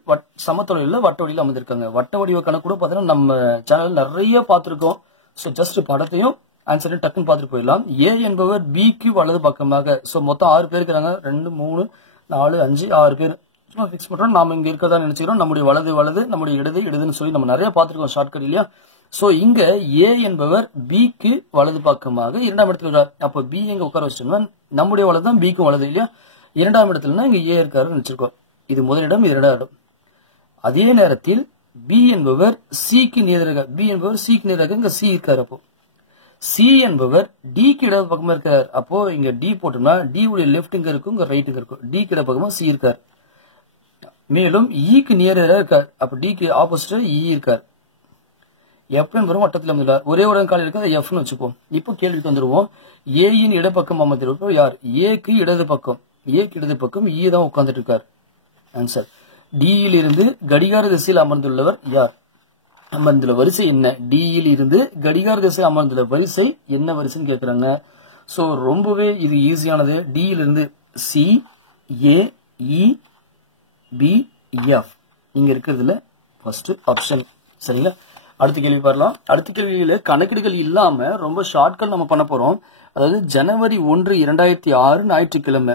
சமத்தொலைவில் வட்ட வடிவில் அமர்ந்திருக்காங்க. வட்ட வடிவ கணக்கு கூட பாத்தீங்கன்னா நம்ம சேனல் நிறைய பார்த்திருக்கோம். சோ ஜஸ்ட் படத்தையும் ஆன்சரையும் டக்குன்னு பார்த்துட்டு போயிடலாம். ஏ என்பவர் பிக்கு வலது பக்கமாக. சோ மொத்தம் 6 பேர் இருக்கிறாங்க. 2 3 4 5 6 பேர். சும்மா ஃபிக்ஸ் பண்றோம். நாம இங்க இருக்கதா நினைச்சுக்கிறோம். நம்முடைய வலது வலது, நம்முடைய இடது இடதுன்னு சொல்லி நம்ம நிறைய பார்த்திருக்கோம் ஷார்ட்கட் இல்லையா. சோ இங்க ஏ என்பவர் பிக்கு வலது பக்கமாக இரண்டாம் இடத்துல இருக்கார். அப்ப பி எங்க உட்கார வச்சிட்டோம்னா நம்முடைய வலது தான் பிக்கும் வலது இல்லையா. இரண்டாம் இடத்துலனா இங்க ஏ இருக்காருன்னு நினைச்சிருக்கோம். இது முதலிடம், இது இரண்டாம் இடம். அதே நேரத்தில் பி என்பவர் சிக்கு நேராக, பி என்பவர் சிக்கு நேராக இங்க சி இருக்காரு. அப்போ சி என்பவர் டிக்கு இடது பக்கமா இருக்கார். அப்போ இங்க டி போட்டோம்னா டி உடைய லெப்ட் இங்க இருக்கும், இங்க ரைட் இங்க இருக்கும். டி கிட பக்கமா சி இருக்கார். மேலும் ஈக்கு நேராக இருக்கார். அப்ப டிக்கு ஆப்போசிட் இ இருக்கார். எஃப் என்பவரும் வட்டத்தில் அமர்ந்துள்ளார். ஒரே ஒரு கால் இருக்கு, அதை எஃப்னு வச்சுப்போம். இப்போ கேள்விக்கு வந்துருவோம். ஏயின் இடப்பக்கம் அமர்ந்திருப்போம் யார்? ஏக்கு இடது பக்கம், ஏக்கு இடது பக்கம் ஈ தான் உட்கார்ந்துட்டு இருக்கார். ஆன்சர் டியில் இருந்து கடிகார திசையில் அமர்ந்துள்ளவர் யார்? அமர்ந்துள்ள வரிசை என்ன? டியில் இருந்து கடிகார திசையில் அமர்ந்துள்ள வரிசை என்ன வரிசைன்னு கேட்கிறாங்க. சோ ரொம்பவே இது ஈஸியானது. டியில் இருந்து சி, ஏ, இ, பி, எஃப் இங்க இருக்கிறதுல ஃபர்ஸ்ட் ஆப்ஷன். சரிங்களா? அடுத்த கேள்வி பார்க்கலாம். அடுத்த கேள்வியில கணக்கீடுகள் இல்லாம ரொம்ப ஷார்ட்கட் நம்ம பண்ண போறோம். அதாவது ஜனவரி 1, 2006 ஞாயிற்றுக்கிழமை.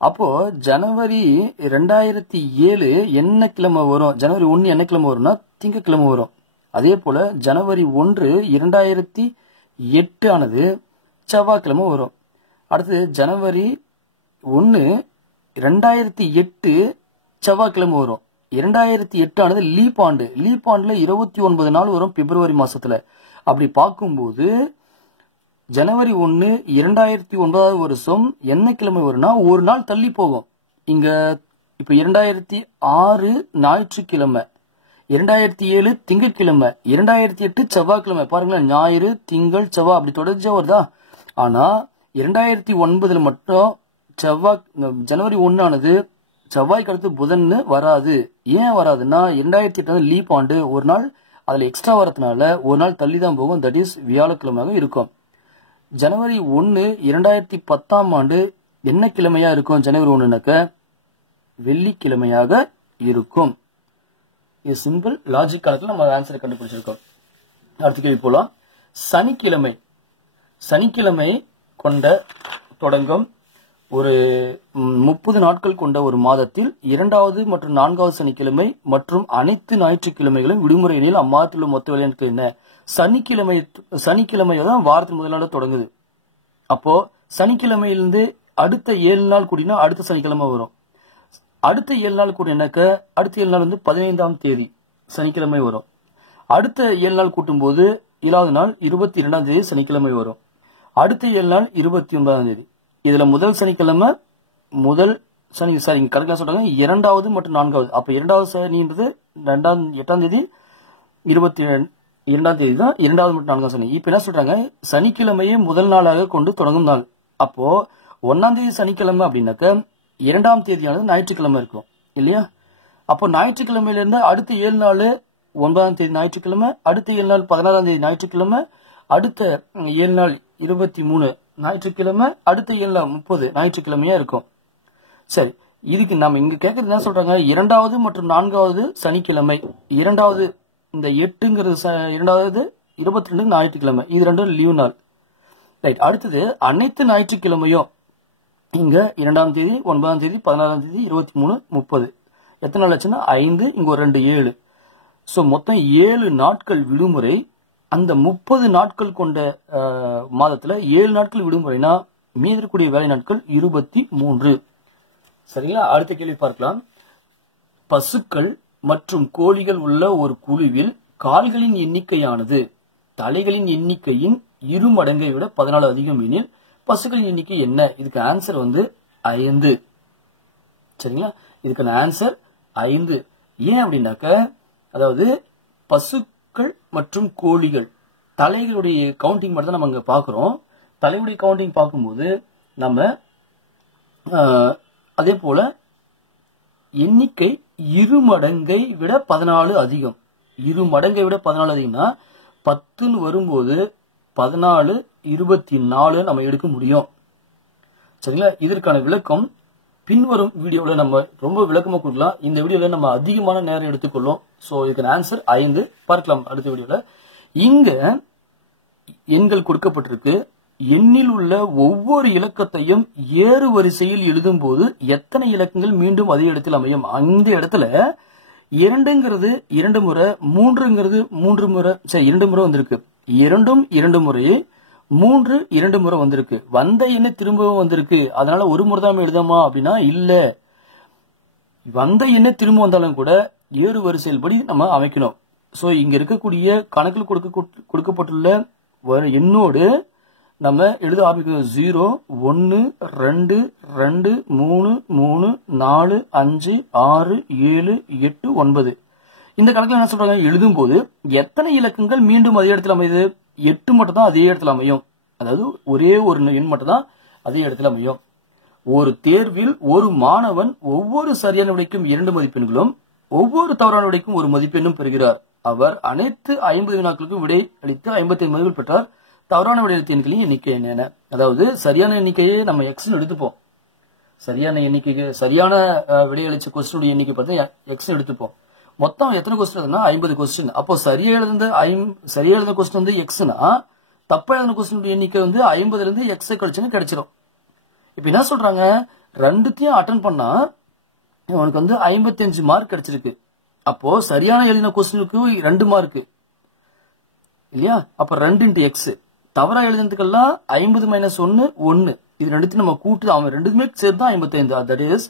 அப்போ ஜனவரி 2007 என்ன கிழமை வரும்? ஜனவரி 1 என்ன கிழமை வரும்னா திங்கட்கிழமை வரும். அதே போல ஜனவரி 1, 2008 ஆனது செவ்வாய்க்கிழமை வரும். அடுத்தது ஜனவரி 1, 2008 செவ்வாய்க்கிழமை வரும். 2008 ஆனது லீப் ஆண்டு. லீப் ஆண்டுல 29 நாள் வரும் பிப்ரவரி மாசத்துல. அப்படி பார்க்கும்போது ஜனவரி 1, 2009 வருஷம் என்ன கிழமை வரும்னா ஒரு நாள் தள்ளி போகும். இங்க இப்ப 2006 ஞாயிற்றுக்கிழமை, 2007 திங்கட்கிழமை, 2008 செவ்வாய்க்கிழமை. பாருங்களேன், ஞாயிறு, திங்கள், செவ்வாய் அப்படி தொடர்ச்சியா வருதா. ஆனா 2009 மட்டும் செவ்வாய் ஜனவரி 1 ஆனது செவ்வாய்க்கு அடுத்து புதன்னு வராது. ஏன் வராதுன்னா 2008 லீப் ஆண்டு, ஒரு நாள் அதுல எக்ஸ்ட்ரா வரதுனால ஒரு நாள் தள்ளி தான் போகும். தட் இஸ் வியாழக்கிழமையாக இருக்கும். ஜனவரி 1, 2010 ஆண்டு என்ன கிழமையா இருக்கும்? ஜனவரி 1னாக்க வெள்ளிக்கிழமையாக இருக்கும். இது சிம்பிள் லாஜிக் கணக்கில் நம்ம ஆன்சரை கண்டுபிடிச்சிருக்கோம். அடுத்த கேள்வி போலாம். சனிக்கிழமை, சனிக்கிழமை கொண்ட தொடங்கும் ஒரு 30 நாட்கள் கொண்ட ஒரு மாதத்தில் 2வது மற்றும் 4வது சனிக்கிழமை மற்றும் அனைத்து ஞாயிற்றுக்கிழமைகளும் விடுமுறை எனில் அம்மாதத்தில் உள்ள மொத்த வேலை நாட்கள் என்ன? சனிக்கிழமை தான் வாரத்தின் முதல் நாள் தொடங்குது. அப்போ சனிக்கிழமையிலிருந்து அடுத்த 7 நாள் கூடினா அடுத்த சனிக்கிழமை வரும். அடுத்த 7 நாள் கூட்டினாக்க அடுத்த 7 நாள் 15ஆம் தேதி சனிக்கிழமை வரும். அடுத்த 7 நாள் கூட்டும் போது 7வது நாள் 22ஆம் தேதி சனிக்கிழமை வரும். அடுத்த 7 நாள் 29ஆம் தேதி. இதுல முதல் சனிக்கிழமை முதல் சனி கணக்கில் சொல்றாங்க 2வது மற்றும் 4வது. அப்ப 2வது சனின்றது 8ஆம் தேதி 22ஆம் தேதி தான் 2வது மற்றும் 4வது சனி. இப்ப என்ன சொல்றாங்க? சனிக்கிழமையே முதல் நாளாக கொண்டு தொடங்கும் நாள். அப்போ 1ஆம் தேதி சனிக்கிழமை அப்படின்னாக்க 2ஆம் தேதியானது ஞாயிற்றுக்கிழமை இருக்கும் இல்லையா. அப்போ ஞாயிற்றுக்கிழமையில இருந்து அடுத்த 7 நாள் 9ஆம் தேதி ஞாயிற்றுக்கிழமை, அடுத்த 7 நாள் 16ஆம் தேதி ஞாயிற்றுக்கிழமை, அடுத்த 7 நாள் 23 ஞாயிற்றுக்கிழமை, அடுத்த 7 நாள் 30 ஞாயிற்றுக்கிழமையா இருக்கும். சரி, இதுக்கு நம்ம இங்க கேட்கறது என்ன சொல்றாங்க? 2வது மற்றும் 4வது சனிக்கிழமை, 2வது இந்த 8ங்கிறது 2வது 22 ஞாயிற்றுக்கிழமை, இது ரெண்டும் லீவ் நாள். ரைட். அடுத்தது அனைத்து ஞாயிற்றுக்கிழமையும் இங்க 2ஆம் தேதி 9ஆம் தேதி 16ஆம் தேதி 23 30 எத்தனை நாள் ஆச்சுன்னா 5, இங்க ஒரு 2 7. சோ மொத்தம் 7 நாட்கள் விடுமுறை. அந்த 30 நாட்கள் கொண்ட மாதத்துல 7 நாட்கள் விடுமுறைனா மீதி இருக்கக்கூடிய வேலை நாட்கள் 23. சரிங்களா? அடுத்த கேள்வி பார்க்கலாம். பசுக்கள் மற்றும் கோழிகள் உள்ள ஒரு குழுவில் கால்களின் எண்ணிக்கையானது தலைகளின் எண்ணிக்கையின் 2 மடங்கை விட 14 அதிகம் எனில் பசுக்களின் எண்ணிக்கை என்ன? இதுக்கு ஆன்சர் 5. சரிங்களா? இதுக்கான ஆன்சர் 5. ஏன் அப்படின்னாக்க, அதாவது பசுக்கள் மற்றும் கோழிகள் தலைகளுடைய கவுண்டிங் மட்டும் தான் நம்ம இங்க பாக்குறோம். தலையுடைய கவுண்டிங் பார்க்கும்போது நம்ம அதே போல எண்ணிக்கை 2 மடங்கை விட 14 அதிகம். 2 மடங்கை விட 14 அதிகம்னா 10 வரும்போது 14 24 நம்ம எடுக்க முடியும். சரிங்களா? இதற்கான விளக்கம் பின்வரும் வீடியோல நம்ம ரொம்ப விளக்கமா கொடுக்கலாம். இந்த வீடியோல நம்ம அதிகமான நேரம் எடுத்துக்கொள்ளும். சோ இதுக்கான ஆன்சர் 5. பார்க்கலாம் அடுத்த வீடியோல. இங்க எண்கள் கொடுக்கப்பட்டிருக்கு. எண்ணில் உள்ள ஒவ்வொரு இலக்கத்தையும் ஏறு வரிசையில் எழுதும் போது எத்தனை இலக்கங்கள் மீண்டும் அதே இடத்தில் அமையும்? அந்த இடத்துல 2ங்கிறது 2 முறை, 3ங்கிறது 3 முறை, சரி 2 முறை வந்திருக்கு. 2ம் 2 முறை, 3 2 முறை வந்திருக்கு. வந்த எண்ணை திரும்பவும் வந்திருக்கு. அதனால ஒரு முறை தான் எழுதாமா அப்படின்னா இல்ல. வந்த எண்ணை திரும்ப வந்தாலும் கூட ஏறு வரிசையில் படி நம்ம அமைக்கணும். சோ இங்க இருக்கக்கூடிய கணக்கில் கொடுக்கப்பட்டுள்ள எண்ணோடு நம்ம எழுத ஆரம்பிக்கணும். 0 1 2 2 3 3 4 5 6 7 8 9. இந்த கணக்கில் என்ன சொல்றாங்க? எழுதும் போது எத்தனை இலக்கங்கள் மீண்டும் அதே இடத்துல அமையுது? 8 மட்டும் தான் அதே இடத்துல அமையும். அதாவது ஒரே ஒரு எண் மட்டும் தான் அதே இடத்துல அமையும். ஒரு தேர்வில் ஒரு மாணவன் ஒவ்வொரு சரியான விடைக்கும் 2 மதிப்பெண்களும் ஒவ்வொரு தவறான விடைக்கும் 1 மதிப்பெண்ணும் பெறுகிறார். அவர் அனைத்து 50 வினாக்களுக்கும் விடை அளித்து 55 மதிப்பெண் பெற்றார். தவறான விடை அளித்த எண்களின் எண்ணிக்கை என்ன? அதாவது சரியான எண்ணிக்கையை நம்ம எக்ஸ் எடுத்துப்போம். சரியான எண்ணிக்கைக்கு சரியான விடை அளிச்ச கொஸ்டினுடைய எண்ணிக்கை பார்த்தா எக்ஸ் எடுத்துப்போம். மொத்தம் எத்தனை கொஸ்டின்? 50 கொஸ்டின். அப்போ சரியா எழுந்த கொஸ்டின் வந்து எக்ஸ்னா தப்பா எழுதின கொஸ்டினுடைய எண்ணிக்கை வந்து 50ல இருந்து எக்ஸ் கழிச்சுன்னு கிடைச்சிடும். இப்ப என்ன சொல்றாங்க? ரெண்டுத்தையும் அட்டன் பண்ணா உனக்கு வந்து 55 மார்க் கிடைச்சிருக்கு. அப்போ சரியான எழுதின கொஸ்டினுக்கு 2 மார்க் இல்லையா? அப்ப 2 × எக்ஸ். தவறா எழுதினதுக்கெல்லாம் 50 - 1 1. இது ரெண்டுத்தையும் நம்ம கூட்டு அவன் ரெண்டுமே சேர்த்து 55. That is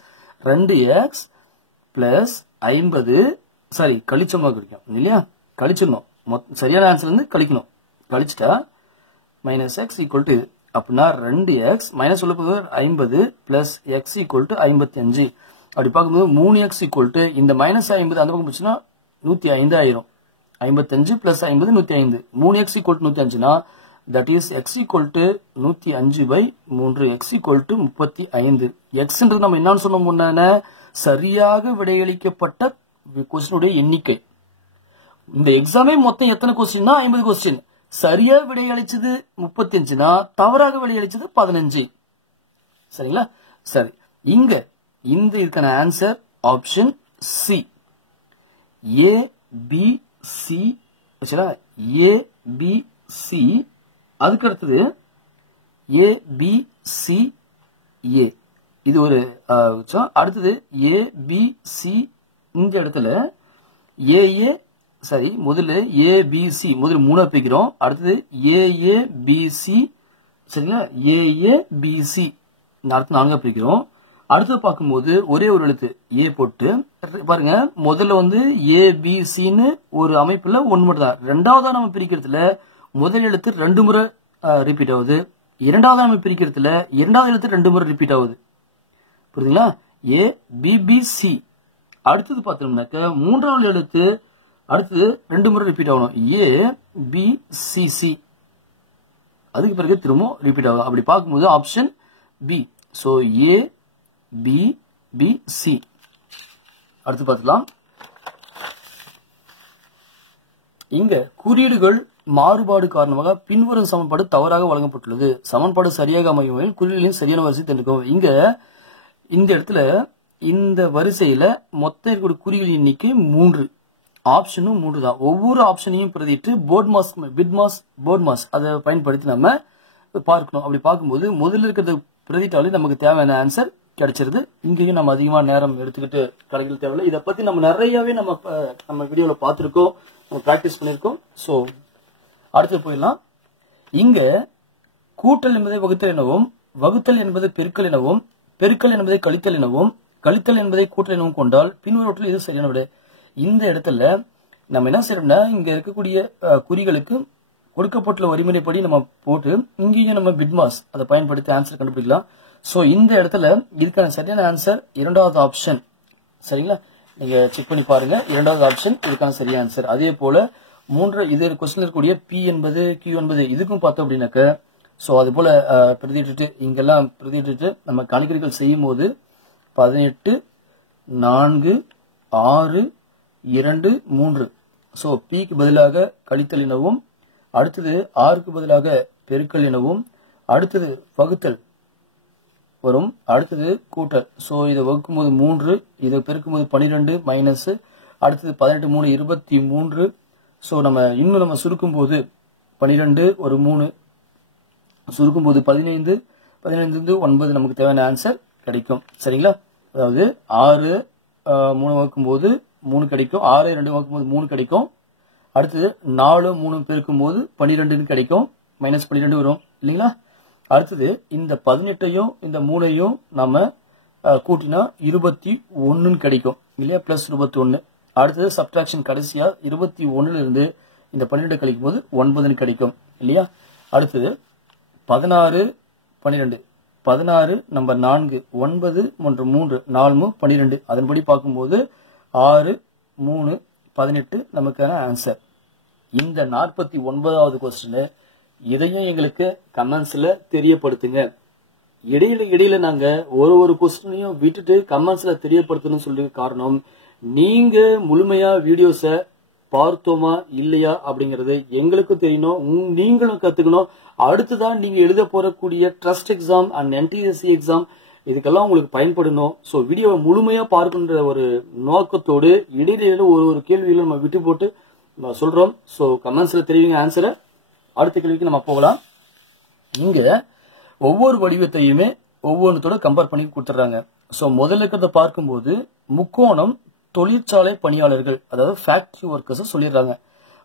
2x plus 50 sorry கழிச்சமா கிடைக்கும் இல்லையா? கழிச்சிடணும். சரியான ஆன்சர் வந்து கழிக்கணும். கழிச்சிட்டா -x = இது. அப்படின்னா 2x மைனஸ் உள்ள போது 50 பிளஸ் x = 55. அப்படி பார்க்கும்போது 3x = இந்த -50 அந்த பக்கம் போச்சுன்னா 105 ஆயிரும். 55 plus 50 105. 3x = 105னா that is x = 105/3. x = 35. xன்றது நம்ம என்னன்னு சொன்னோம் முன்ன? சரியாக விடையளிக்கப்பட்ட கொஸ்டினுடைய எண்ணிக்கை. இந்த எக்ஸாமே மொத்தம் எத்தனை கொஸ்டின்னா 50 கொஸ்டின். சரியா விடையளிச்சது 35னா தவறாக விடையளிச்சது 15. சரிங்களா? சரி, இங்க இந்த இதுக்கான ஆன்சர் ஆப்ஷன் சி. ஏ பி சி. ஏ பி சி. அதுக்கு அடுத்தது ஏ பி சி ஏ. இது ஒரு அடுத்தது ஏ பி சி. இந்த இடத்துல ஏஏ சரி முதல்ல ஏபிசி முதல்ல 3 பிரிக்கிறோம். அடுத்தது ஏஏபிசி சரிங்களா? ஏஏபிசி அடுத்து 4 பிரிக்கிறோம். அடுத்து பார்க்கும்போது ஒரே ஒரு எழுத்து ஏ போட்டு பாருங்க. முதல்ல வந்து ஏபிசின்னு ஒரு அமைப்புல 1 மட்டும் தான். ரெண்டாவதா நம்ம பிரிக்கிறதுல முதல் எழுத்து 2 முறை ரிப்பீட் ஆகுது. இரண்டாவதா நம்ம பிரிக்கிறதுல இரண்டாவது எழுத்து 2 முறை ரிப்பீட் ஆகுது. புரியுதுங்களா? ஏ பிபிசி. அடுத்தது பார்த்தோம்னாக்க மூன்றாவது எழுத்து அடுத்தது 2 முறை ரிப்பீட் ஆகணும். ஏ பி சி சி. அதுக்கு பிறகு திரும்ப ரிப்பீட் ஆகும். அப்படி பார்க்கும்போது ஆப்ஷன் பி. சோ ஏ பி பி சி. அடுத்து பார்க்கலாம். இங்க குறியீடுகள் மாறுபாடு காரணமாக பின்வரும் சமன்பாடு தவறாக வழங்கப்பட்டுள்ளது. சமன்பாடு சரியாக அமையும் வகையில் குறியீடுகளின் சரியான வரிசை தெரிஞ்சுக்கணும். இங்க இந்த இடத்துல இந்த வரிசையில மொத்த இருக்கக்கூடிய குறியீடு எண்ணிக்கை 3. ஆப்ஷனும் 3 தான். ஒவ்வொரு ஆப்ஷனையும் பிரதிட்டு போர்ட் மாஸ் அதை பயன்படுத்தி நம்ம பார்க்கணும். அப்படி பார்க்கும்போது முதல்ல இருக்கிறது பிரதிட்டாலே நமக்கு தேவையான ஆன்சர் கிடைச்சிருது. இங்கேயும் நம்ம அதிகமா நேரம் எடுத்துக்கிட்டு கணக்கில் தேவையில்லை. இதை பத்தி நம்ம நிறையவே நம்ம வீடியோல பார்த்திருக்கோம், நம்ம பிராக்டிஸ் பண்ணிருக்கோம். சோ அடுத்து போயிடலாம். இங்க கூட்டல் என்பதை வகுத்தல் எனவும், வகுத்தல் என்பதை பெருக்கல் எனவும், பெருக்கல் என்பதை கழித்தல் எனவும், கழித்தல் என்பதை கூட்டல் எனவும் கொண்டால் பின்வருவற்றில் இது சரியான விடை. இந்த இடத்துல நம்ம என்ன செய்யறோம்னா இங்க இருக்கக்கூடிய குறிகளுக்கு கொடுக்கப்பட்டுள்ள வரிமுறைப்படி நம்ம போட்டு இங்கேயும் நம்ம பிட்மாஸ் அதை பயன்படுத்தி ஆன்சர் கண்டுபிடிக்கலாம். சோ இந்த இடத்துல இதுக்கான சரியான ஆன்சர் இரண்டாவது ஆப்ஷன். சரிங்களா? நீங்க செக் பண்ணி பாருங்க. இரண்டாவது ஆப்ஷன் இதுக்கான சரியான ஆன்சர். அதே போல இது கொஸ்டின் இருக்கக்கூடிய பி என்பது கியூ என்பது இதுக்கும் பார்த்தோம் அப்படின்னாக்க சோ அது போல பிரதிட்டு இங்கெல்லாம் பிரதிட்டு நம்ம கணக்கீடுகள் செய்யும் போது 18 4 6 2 3. சோ பிக்கு பதிலாக கழித்தல் எனவும், அடுத்தது ஆறுக்கு பதிலாக பெருக்கல் எனவும், அடுத்தது வகுத்தல் வரும், அடுத்தது கூட்டல். சோ இதை வகுக்கும் போது 3, இதை பெருக்கும் போது 12 மைனஸ், அடுத்தது 18 3 23. சோ நம்ம இன்னும் நம்ம சுருக்கும் போது 12 ஒரு 3 சுருக்கும் போது 15 15 9 நமக்கு தேவையான ஆன்சர் கிடைக்கும். சரிங்களா? அதாவது 6 3 வகுக்கும் போது 3 கிடைக்கும், 6 2 வகுக்கும் போது 3 கிடைக்கும். அடுத்தது 4 3 பெருக்கும் போது 12 கிடைக்கும், -12 வரும் இல்லைங்களா? அடுத்தது இந்த 18ஐயும் இந்த 3ஐயும் நம்ம கூட்டினா 21 கிடைக்கும் இல்லையா? +21. அடுத்தது சப்ட்ராக்ஷன் கடைசியா 21 இருந்து இந்த 12 கழிக்கும் போது 9 கிடைக்கும் இல்லையா? அடுத்தது 16 12 16 நம்பர் 4 9 மற்றும் 3 4 12 அதன்படி பார்க்கும்போது 6 3 18 நமக்கான ஆன்சர். இந்த 49வது கொஸ்டின் இதையும் எங்களுக்கு கமெண்ட்ஸ்ல தெரியப்படுத்துங்க. இடையில நாங்க ஒரு கொஸ்டினையும் விட்டுட்டு கமெண்ட்ஸ்ல தெரியப்படுத்தணும்னு சொல்ற காரணம், நீங்க முழுமையா வீடியோஸ பார்த்தோமா இல்லையா அப்படிங்கறது எங்களுக்கும் தெரியணும், நீங்களும் கத்துக்கணும். அடுத்துதான் நீங்க எழுத போறக்கூடிய trust exam and NTSC exam இதுக்கெல்லாம் உங்களுக்கு பயன்படணும். ஸோ வீடியோவை முழுமையா பார்க்கின்ற ஒரு நோக்கத்தோடு இடையில ஒரு கேள்வியில நம்ம விட்டு போட்டு நம்ம சொல்றோம். ஸோ கமெண்ட்ஸ்ல தெரியுங்க ஆன்சரை. அடுத்த கேள்விக்கு நம்ம போகலாம். இங்க ஒவ்வொரு வடிவத்தையுமே ஒவ்வொன்றத்தோட கம்பேர் பண்ணி கொடுத்துறாங்க. ஸோ முதல்ல இருக்கிறத பார்க்கும்போது முக்கோணம் தொழிற்சாலை பணியாளர்கள், அதாவது ஃபேக்டரி ஒர்க்கர்ஸ் சொல்லிடுறாங்க.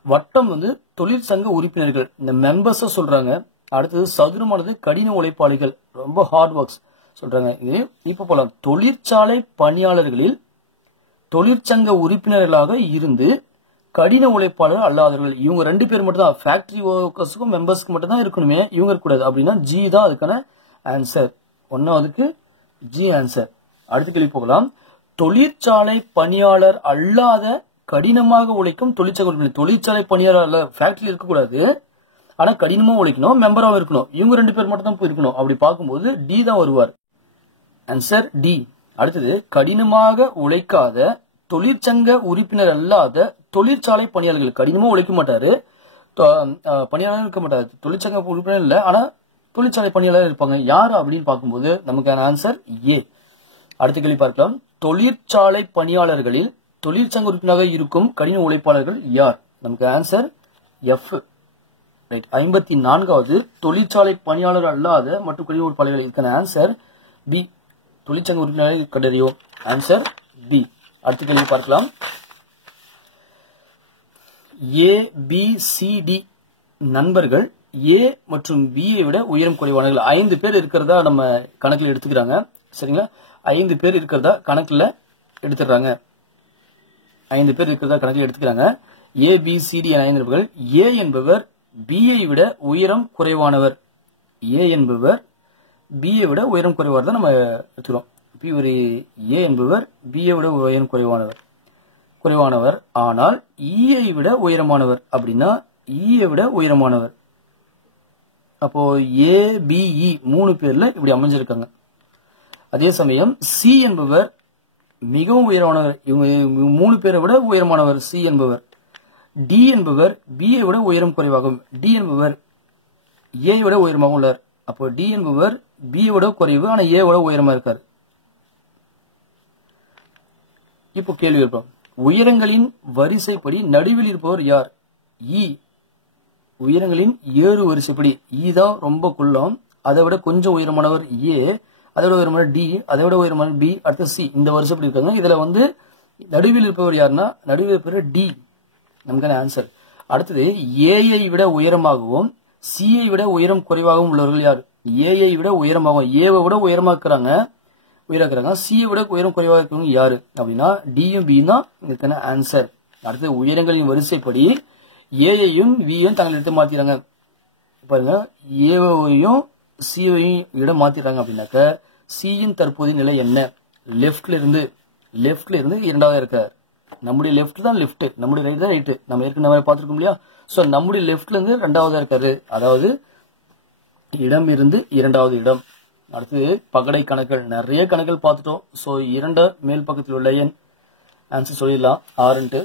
வட்டம் தொழிற்சங்க உறுப்பினர்கள், இந்த மெம்பர்ஸ் சொல்றாங்க. அடுத்தது சதுரமானது கடின உழைப்பாளிகள், ரொம்ப ஹார்ட் ஒர்க்ஸ் சொல்றாங்க. இப்ப போலாம், தொழிற்சாலை பணியாளர்களில் தொழிற்சங்க உறுப்பினர்களாக இருந்து கடின உழைப்பாளர்கள் அல்லாதவர்கள், இவங்க 2 பேர் மட்டும் தான். ஃபேக்டரி ஒர்க்கர்ஸுக்கும் மெம்பர்ஸ்க்கு மட்டும் தான் இருக்கணுமே, இவங்க இருக்கக்கூடாது. அப்படின்னா ஜி தான் அதுக்கான ஆன்சர். ஒன்னாவதுக்கு G answer. அடுத்த கேள்வி போகலாம். தொழிற்சாலை பணியாளர் அல்லாத கடினமாக உழைக்கும் தொழிற்சங்க உறுப்பினர், தொழிற்சாலை பணியாளர் அல்ல, ஃபேக்டரி இருக்கக்கூடாது, ஆனா கடினமா உழைக்கணும், மெம்பராகவும் இருக்கணும், இவங்க 2 பேர் மட்டும் தான் இருக்கணும். அப்படி பார்க்கும்போது டி தான் வருவார். Answer D. அடுத்தது கடினமாக உழைக்காத தொழிற்சங்க உறுப்பினர் அல்லாத தொழிற்சாலை பணியாளர்கள், கடினமா உழைக்க மாட்டாரு, பணியாளர் இருக்க மாட்டாரு, தொழிற்சங்க உறுப்பினர் இல்ல, ஆனா தொழிற்சாலை பணியாளர் இருப்பாங்க. யார் அப்படின்னு பார்க்கும்போது நமக்கான ஆன்சர் ஏ. அடுத்த கேள்வி பார்க்கலாம். தொழிற்சாலை பணியாளர்களில் தொழிற்சங்க உறுப்பினராக இருக்கும் கடின உழைப்பாளர்கள் யார்? நமக்கு ஆன்சர் எஃப். ரைட். 54வது தொழிற்சாலை பணியாளர் அல்லாத மற்றும் கடின உழைப்பாளர்கள் இருக்கான ஆன்சர் பி. தொழிற்சங்க உறுப்பினரை கண்டறியோம். Answer B. அடுத்த கேள்வி பார்க்கலாம். ஏ பி சி டி நண்பர்கள் ஏ மற்றும் பி விட உயரம் குறைவானவர்கள் 5 பேர் இருக்கிறதா நம்ம கணக்கில் எடுத்துக்கிறாங்க. சரிங்களா? 5 பேர் இருக்கிறதா கணக்குல எடுத்துறாங்க. 5 பேர் இருக்கிறதா கணக்கில் எடுத்துக்கிறாங்க. ஏ பி சி டி 5 நண்பர்கள். ஏ என்பவர் பி ஐ விட உயரம் குறைவானவர். ஏ என்பவர் பி ஐ விட உயரம் குறைவானவர் தான் நம்ம எடுத்துக்கிறோம். இவர் ஏ என்பவர் பி ஐ விட உயரம் குறைவானவர், ஆனால் இ ஐ விட உயரமானவர். அப்படின்னா இ ஐ விட உயரமானவர். அப்போ ஏ பி இ 3 பேர்ல இப்படி அமைஞ்சிருக்காங்க. அதே சமயம் சி என்பவர் மிகவும் உயரமானவர், இவங்க 3 பேரை விட உயரமானவர் சி என்பவர். டி என்பவர் பி ஐ விட உயரம் குறைவாகும். டி என்பவர் ஏ விட உயரமாக உள்ளார். அப்போ டி என்பவர் பி விட குறைவு, ஆனா ஏ விட உயரமா இருக்காரு. இப்போ கேள்வி இருப்போம். உயரங்களின் வரிசைப்படி நடுவில் இருப்பவர் யார்? இ. உயரங்களின் ஏறு வரிசைப்படி இ தான் ரொம்ப குள்ளம், அதை விட கொஞ்சம் உயரமானவர் ஏ, அதை விட உயரமான டி, அதை விட உயரமான பி, அடுத்து சி. இந்த வரிசைப்படி இருக்காங்க. இதுல நடுவில் இருப்பவர் யாருன்னா நடுவில் இருப்பவர் டி. நமக்கான ஆன்சர். அடுத்தது ஏஐ விட உயரமாகவும் சிஐ விட உயரம் குறைவாகவும் உள்ளவர்கள் யார்? ஏஐ விட உயரமாகவும், ஏவை விட உயரமாக்குறாங்க, சிஐ விட உயரம் குறைவாக இருக்கவங்க யாரு அப்படின்னா டியும் பி தான் இதுக்கான ஆன்சர். அடுத்து உயரங்களின் வரிசைப்படி ஏஐயும் பியும் தங்களை எடுத்து மாத்திராங்க. பாருங்க, ஏவையும் சிவையும் இடம் மாத்திடுறாங்க. அப்படின்னாக்க சியின் தற்போதைய நிலை என்ன? லெப்ட்ல இருந்து இரண்டாவது இருக்கார். நம்முடைய லெப்ட் தான் லெப்ட், நம்முடைய ரைட் தான் ரைட். நம்ம ஏற்கனவே பார்த்திருக்கோம் இல்லையா? சோ நம்முடைய லெப்ட்ல இருந்து 2வது இருக்காரு, அதாவது இடம் இருந்து 2வது இடம். அடுத்து பகடை கணக்குகள், நிறைய கணக்குகள் பார்த்துட்டோம். சோ 2 மேல் பக்கத்தில் உள்ள எண் ஆன்சர் சொல்லிடலாம் 6.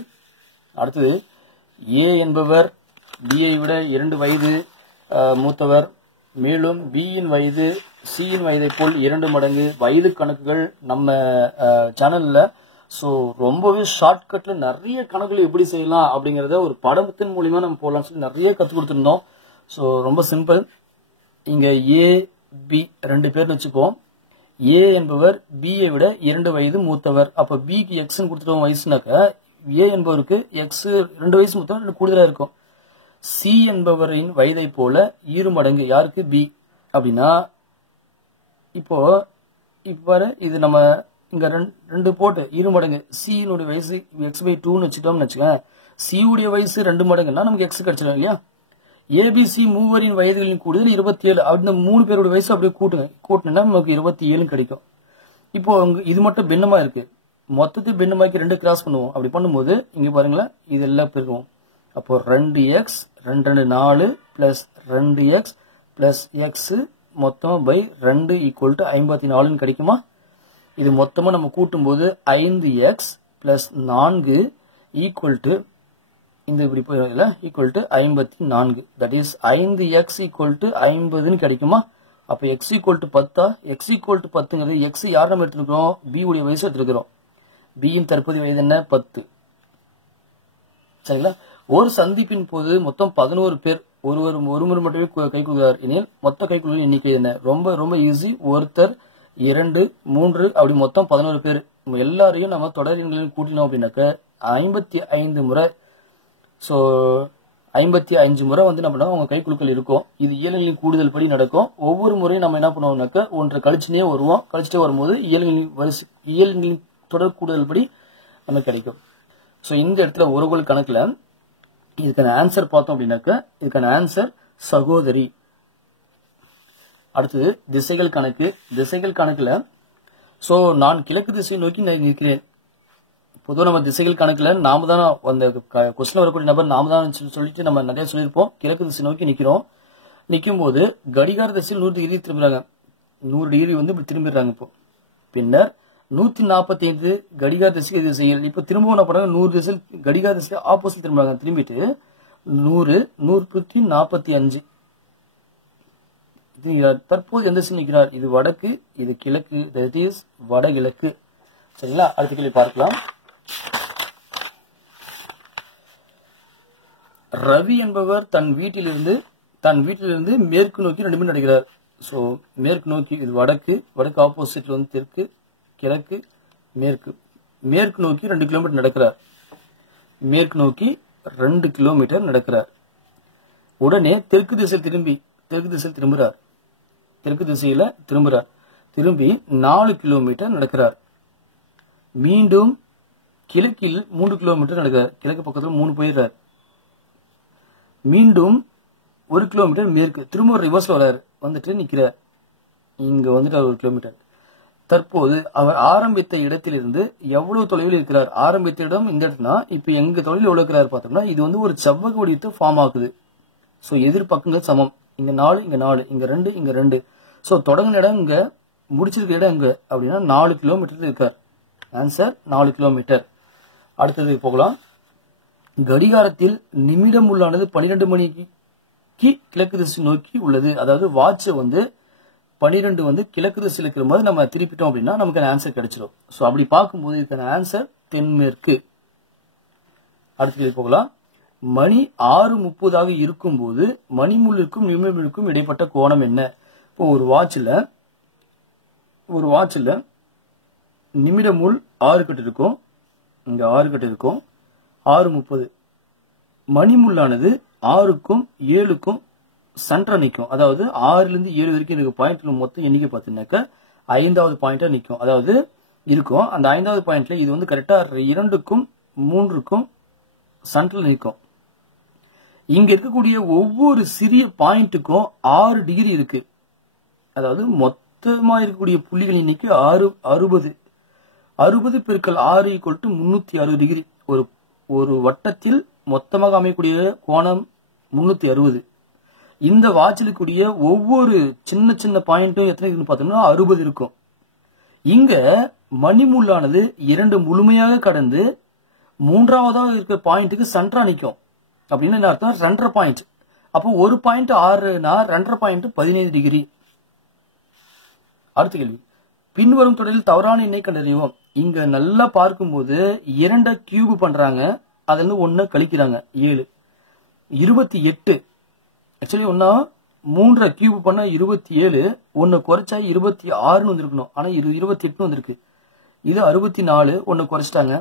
அடுத்தது ஏ என்பவர் பிஐ விட 2 வயது மூத்தவர், மேலும் பியின் வயது சியின் வயதை போல் 2 மடங்கு. வயது கணக்குகள் நம்ம சேனல்ல சோ ரொம்பவே ஷார்ட்கட்ல நிறைய கணக்குகள் எப்படி செய்யலாம் அப்படிங்கறத ஒரு படத்தின் மூலியமா நம்ம போடலாம் சொல்லி நிறைய கற்றுக் கொடுத்துருந்தோம். சோ ரொம்ப சிம்பிள். இங்க ஏ பி ரெண்டு பேர்னு வச்சுப்போம். ஏ என்பவர் பியை விட 2 வயது மூத்தவர். அப்ப பிக்கு எக்ஸ் கொடுத்துட்டோம் வயசுனாக்க ஏ என்பவருக்கு எக்ஸ் 2 வயசு மூத்தவர் 2 கூடுதலா இருக்கும். சி என்பவரின் வயதை போல 2 மடங்கு யாருக்கு பி அப்படின்னா இப்போ இது நம்ம இங்க ரெண்டு போட்டு 2 மடங்கு சியினுடைய வயசு x/2ன்னு வச்சுட்டோம்னு வச்சுக்கோங்க. சி உடைய வயசு 2 மடங்குன்னா நமக்கு எக்ஸ் கிடைச்சிடும் இல்லையா. ஏபிசி மூவரின் வயதுகளின் கூடுதல் 27. அந்த 3 பேரோட வயசு அப்படியே கூட்டினா நமக்கு 27 கிடைக்கும். இப்போ இது மட்டும் பின்னமா இருக்கு. மொத்தத்தை பின்னமாக்கி 2 கிராஸ் பண்ணுவோம். அப்படி பண்ணும்போது இங்க பாருங்களேன் இது எல்லாம் பெருக்கும். அப்போ 2x 2 4 plus 2x plus X மொத்தம் பை 2 ஈக்குவல் டு 54 கிடைக்குமா. இது மொத்தமா நம்ம கூட்டும் போது 5x பிளஸ் 4 ஈக்குவல் டு இந்த இப்படி போயிடும்ல equal to 54. That is 5x equal to 50 கிடைக்குமா. அப்ப x equal to 10. x equal to 10ங்கிறது x யார் நம்ம எடுத்துக்கிறோம், b உடைய வயசு எடுத்துக்கிறோம். b யின் தற்போதைய வயது என்ன 10. சரிங்களா. ஒரு சந்திப்பின் போது மொத்தம் 11 பேர் ஒரு முறை மட்டுமே கை கொடுக்கிறார் எனில் மொத்த கை குலுக்களின் எண்ணிக்கை என்ன. ரொம்ப ரொம்ப ஈஸி. ஒருத்தர் 2 3 அப்படி மொத்தம் 11 பேர். எல்லாரையும் நம்ம தொடர் எண்களில் கூட்டினோம் அப்படின்னாக்க 55 முறை. ஸோ 55 முறை வந்து நம்ம அவங்க கை குலுக்கல் இருக்கும். இது இயல்களின் கூடுதல் படி நடக்கும். ஒவ்வொரு முறையும் நம்ம என்ன பண்ணுவோம்னாக்க ஒன்றை கழிச்சுனே வருவோம். கழிச்சுட்டே வரும்போது இயல்களின் தொடர் கூடுதல் படி நமக்கு கிடைக்கும். ஸோ இந்த இடத்துல ஒருகோள் கணக்குல இதுக்கான ஆன்சர் பார்த்தோம் அப்படின்னாக்க இதுக்கான ஆன்சர் சகோதரி. அடுத்தது திசைகள் கணக்கு. திசைகள் கணக்குல ஸோ நான் கிழக்கு திசையை நோக்கி நிற்கிறேன். பொதுவாக நம்ம திசைகள் கணக்குல நாம தான் அந்த கொஸ்டின் வரக்கூடிய நபர் நாம தான் சொல்லிட்டு நம்ம நிறைய சொல்லியிருப்போம். கிழக்கு திசை நோக்கி நிக்கிறோம். நிற்கும் போது கடிகார திசையில் 100 டிகிரி திரும்புறாங்க. 100 டிகிரி வந்து இப்படி திரும்பிடுறாங்க. இப்போ பின்னர் 145 கடிகார திசை திசையில் இப்ப திரும்பவும் என்ன பண்றாங்க 100 திசையில் கடிகார திசை ஆப்போசிட் திரும்புறாங்க. திரும்பிட்டு 100 145 தற்போது எந்த திசை நிற்கிறார். இது வடக்கு, இது கிழக்கு, தட் இஸ் வடகிழக்கு. சரிங்களா. அடுத்த கேள்வி பார்க்கலாம். ரவி என்பவர் தன் வீட்டிலிருந்து மேற்கு நோக்கி 2 மணி நடக்கிறார். சோ மேற்கு நோக்கி இது வடக்கு, வடக்கு ஆப்போசிட்ல வந்து தெற்கு, கிழக்கு, மேற்கு நோக்கி 2 கிலோமீட்டர் நடக்கிறார். மேற்கு நோக்கி 2 கிலோமீட்டர் நடக்கிறார். உடனே தெற்கு திசையில் திரும்புறார். தெற்கு திசையில திரும்பி 4 கிலோமீட்டர் நடக்கிறார். மீண்டும் கிழக்கில் 3 கிலோமீட்டர் நடக்கிறார். கிழக்கு பக்கத்துல 3 போயிடுறார். மீண்டும் 1 கிலோமீட்டர் மேற்கு, திரும்ப ரிவர்ஸ்ல வர்றாரு. வந்துட்டு நிக்கிறார். இங்க வந்துட்டு 1 கிலோமீட்டர். தற்போது அவர் ஆரம்பித்த இடத்திலிருந்து எவ்வளவு தொலைவில் இருக்கிறார். ஆரம்பித்த இடம் இந்த இடத்துனா இப்ப எங்க தொலைவில் எவ்வளவு இருக்கிறார் பார்த்தோம்னா இது வந்து ஒரு செவ்வக வடிவத்தை ஃபார்ம் ஆகுது. சோ எதிர்பக்கங்கள் சமம். இங்க 4 இங்க 4 இங்க 2 இங்க 2. சோ தொடங்கின இடம் இங்க, முடிச்சிருக்க இடம் இங்க அப்படின்னா 4 கிலோமீட்டர் இருக்கார். Answer 4 kilometre. அடுத்தது போகலாம். கடிகாரத்தில் நிமிடம் உள்ளானது 12 மணிக்கு கிழக்கு திசை நோக்கி உள்ளது. அதாவது வாட்ச் வந்து 12 வந்து கிழக்கு திசையில் இருக்கிற மாதிரி நம்ம திருப்பிட்டோம் அப்படின்னா நமக்கு ஆன்சர் கிடைச்சிடும். சோ அப்படி பார்க்கும்போது இதுக்கான ஆன்சர் தென்மேற்கு. அடுத்து போகலாம். மணி 6:30 இருக்கும் போது மணிமுள்ளுக்கும் நிமிடமுள்ளுக்கும் இடைப்பட்ட கோணம் என்ன. இப்போ ஒரு வாட்ச்ல நிமிட முள் 6 கட்டு இருக்கும். இங்க 6 கட்டு இருக்கும். 6:30 மணிமுள்ளானது 6க்கும் 7க்கும் சென்டரா நிற்கும். அதாவது 6ல இருந்து 7 வரைக்கும் இருக்க பாயிண்ட்ல மொத்தம் எண்ணிக்கை பார்த்தீங்கன்னாக்க 5வது பாயிண்டா நிற்கும். அதாவது இருக்கும். அந்த 5வது பாயிண்ட்ல இது வந்து கரெக்டா 2க்கும் 3க்கும் சென்டர்ல நிற்கும். இங்க இருக்கக்கூடிய ஒவ்வொரு சிறிய பாயிண்ட்டுக்கும் 6 டிகிரி இருக்கு. அதாவது மொத்தமா இருக்கக்கூடிய புள்ளிகளின் எண்ணிக்கை 60. 60 பெருக்கல் 6 ஈக்குவல் டு 360 டிகிரி. ஒரு வட்டத்தில் மொத்தமாக அமையக்கூடிய கோணம் 360. இந்த வாட்சில் இருக்கக்கூடிய ஒவ்வொரு சின்ன சின்ன பாயிண்ட்டும் எத்தனை இருக்குன்னு பார்த்தோம்னா 60 இருக்கும். இங்க மணிமுள்ளானது 2 முழுமையாக கடந்து 3வதாக இருக்கிற பாயிண்ட்டுக்கு சென்டரா நிற்கும். அப்படின்னு என்ன அர்த்தம், 2.5 பாயிண்ட். அப்போ ஒரு பாயிண்ட் 6னா 2.5 பாயிண்ட் 15 டிகிரி. அடுத்த கேள்வி. பின்வரும் தொடரில் தவறான எண்ணை கண்டறிவோம். இங்க நல்லா பார்க்கும்போது 2 கியூப் பண்றாங்க, அதுல 1 கழிக்கிறாங்க 7. 28 ஆக்சுவலி ஒன்னா 3 கியூப் பண்ண 27, ஒன்னு குறைச்சா 26 வந்திருக்கணும். ஆனா இது 28 வந்திருக்கு. இது 64, ஒன்னு குறைச்சிட்டாங்க.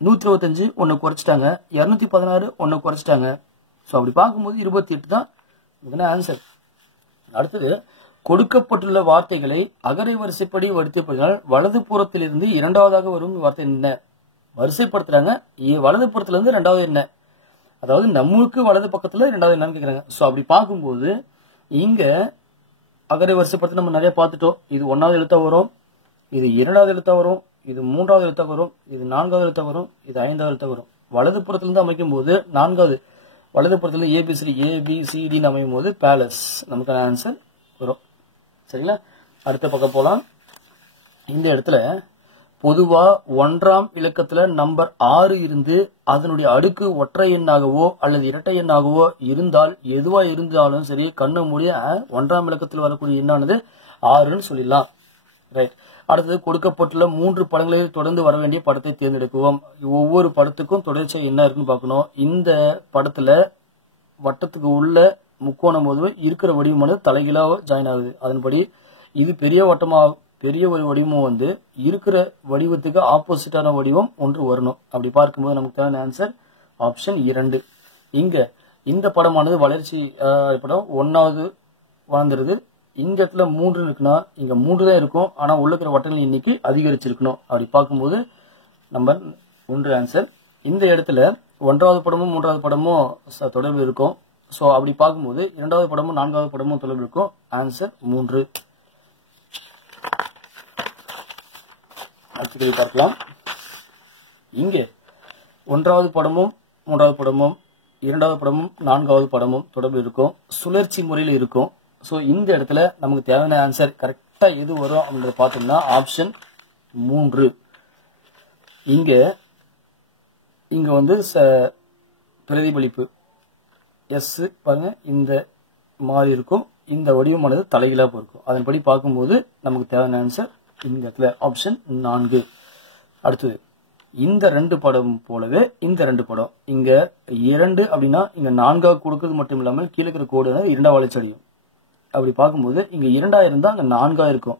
125 ஒன்னு குறைச்சிட்டாங்க. 216 ஒன்னு குறைச்சிட்டாங்க. சோ அப்படி பார்க்கும்போது 28 தான் இதுக்கான ஆன்சர். அடுத்தது கொடுக்கப்பட்டுள்ள வார்த்தைகளை அகரை வரிசைப்படி வரிசைப்படுத்தினால் வலது புறத்திலிருந்து இரண்டாவதாக வரும் வார்த்தை என்ன? வரிசைப்படுத்துறாங்க. வலது புறத்துல இருந்து இரண்டாவது என்ன? அதாவது நம்மளுக்கு வலது பக்கத்துல இரண்டாவது என்னன்னு கேக்குறாங்க. சோ அப்படி பார்க்கும்போது இங்க அகரை வரிசைப்படுத்த நம்ம நிறைய பார்த்துட்டோம். இது 1வது எழுத்தா வரும், இது 2வது எழுத்தா வரும், இது 3வது எழுத்தா வரும், இது 4வது எழுத்தா வரும், இது 5வது எழுத்தா வரும். வலது புறத்துல இருந்து அமைக்கும் போது 4வது வலது புறத்துல ABCD அமையும் போது பேலஸ் நமக்கான ஆன்சர் வரும். சரிங்களா? அடுத்த பக்கம் போலாம். இந்த இடத்துல பொதுவா 1ஆம் இலக்கத்துல நம்பர் 6 இருந்து அதனுடைய அடுக்கு ஒற்றை எண்ணாகவோ அல்லது இரட்டை எண்ணாகவோ இருந்தால் எதுவா இருந்தாலும் சரி கண்ண மூடிய 1ஆம் இலக்கத்தில் வரக்கூடிய எண்ணானது 6ன்னு சொல்லிடலாம். ரைட். அடுத்தது கொடுக்கப்பட்டுள்ள 3 படங்களில் தொடர்ந்து வர வேண்டிய படத்தை தேர்ந்தெடுக்குவோம். ஒவ்வொரு படத்துக்கும் தொடர்ச்சியா என்ன இருக்குன்னு பார்க்கணும். இந்த படத்துல வட்டத்துக்கு உள்ள முக்கோணம் போது இருக்கிற வடிவமானது தலைகீழாக ஜாயின் ஆகுது. அதன்படி இது பெரிய ஒரு வடிவமும் வந்து இருக்கிற வடிவத்துக்கு ஆப்போசிட்டான வடிவம் ஒன்று வரணும். அப்படி பார்க்கும்போது நமக்கு தேவையான ஆன்சர் ஆப்ஷன் 2. இங்க இந்த படமானது வளர்ச்சி படம் 1வது வாழ்ந்துருது. இங்க இடத்துல 3 இருக்குன்னா இங்க 3 தான் இருக்கும். ஆனா உள்ள இருக்கிற வட்டங்கள் இன்னைக்கு அதிகரிச்சிருக்கணும். அப்படி பார்க்கும்போது நம்பர் 1 ஆன்சர். இந்த இடத்துல 1வது படமும் 3வது படமும் தொடர்பு இருக்கும். சோ அப்படி பார்க்கும்போது 2வது படமும் 4வது படமும் தொடர்பு இருக்கும். ஆன்சர் 3. அடுத்து பார்க்கலாம். இங்கே 1வது படமும் 3வது படமும் 2வது படமும் 4வது படமும் தொடர்பு இருக்கும். சுழற்சி முறையில் இருக்கும். சோ இந்த இடத்துல நமக்கு தேவையான ஆன்சர் கரெக்டா எது வரும் அப்படின்றத பார்த்தோம்னா ஆப்ஷன் 3. இங்க வந்து பிரதிபலிப்பு எஸ் பாருங்க இந்த மாதிரி இருக்கும். இந்த வடிவமானது தலைகீழா இருக்கும். அதன்படி பார்க்கும்போது நமக்கு தேவையான ஆன்சர் இந்த இடத்துல ஆப்ஷன் 4. அடுத்தது இந்த 2 படம் போலவே இந்த 2 படம் இங்க 2 அப்படின்னா இங்க 4 கொடுக்கிறது மட்டும் இல்லாமல் கீழே இருக்கிற கோடு 2 வளர்ச்சி அடையும். அப்படி பார்க்கும்போது இங்க 2 இருந்தா அங்க 4 இருக்கும்.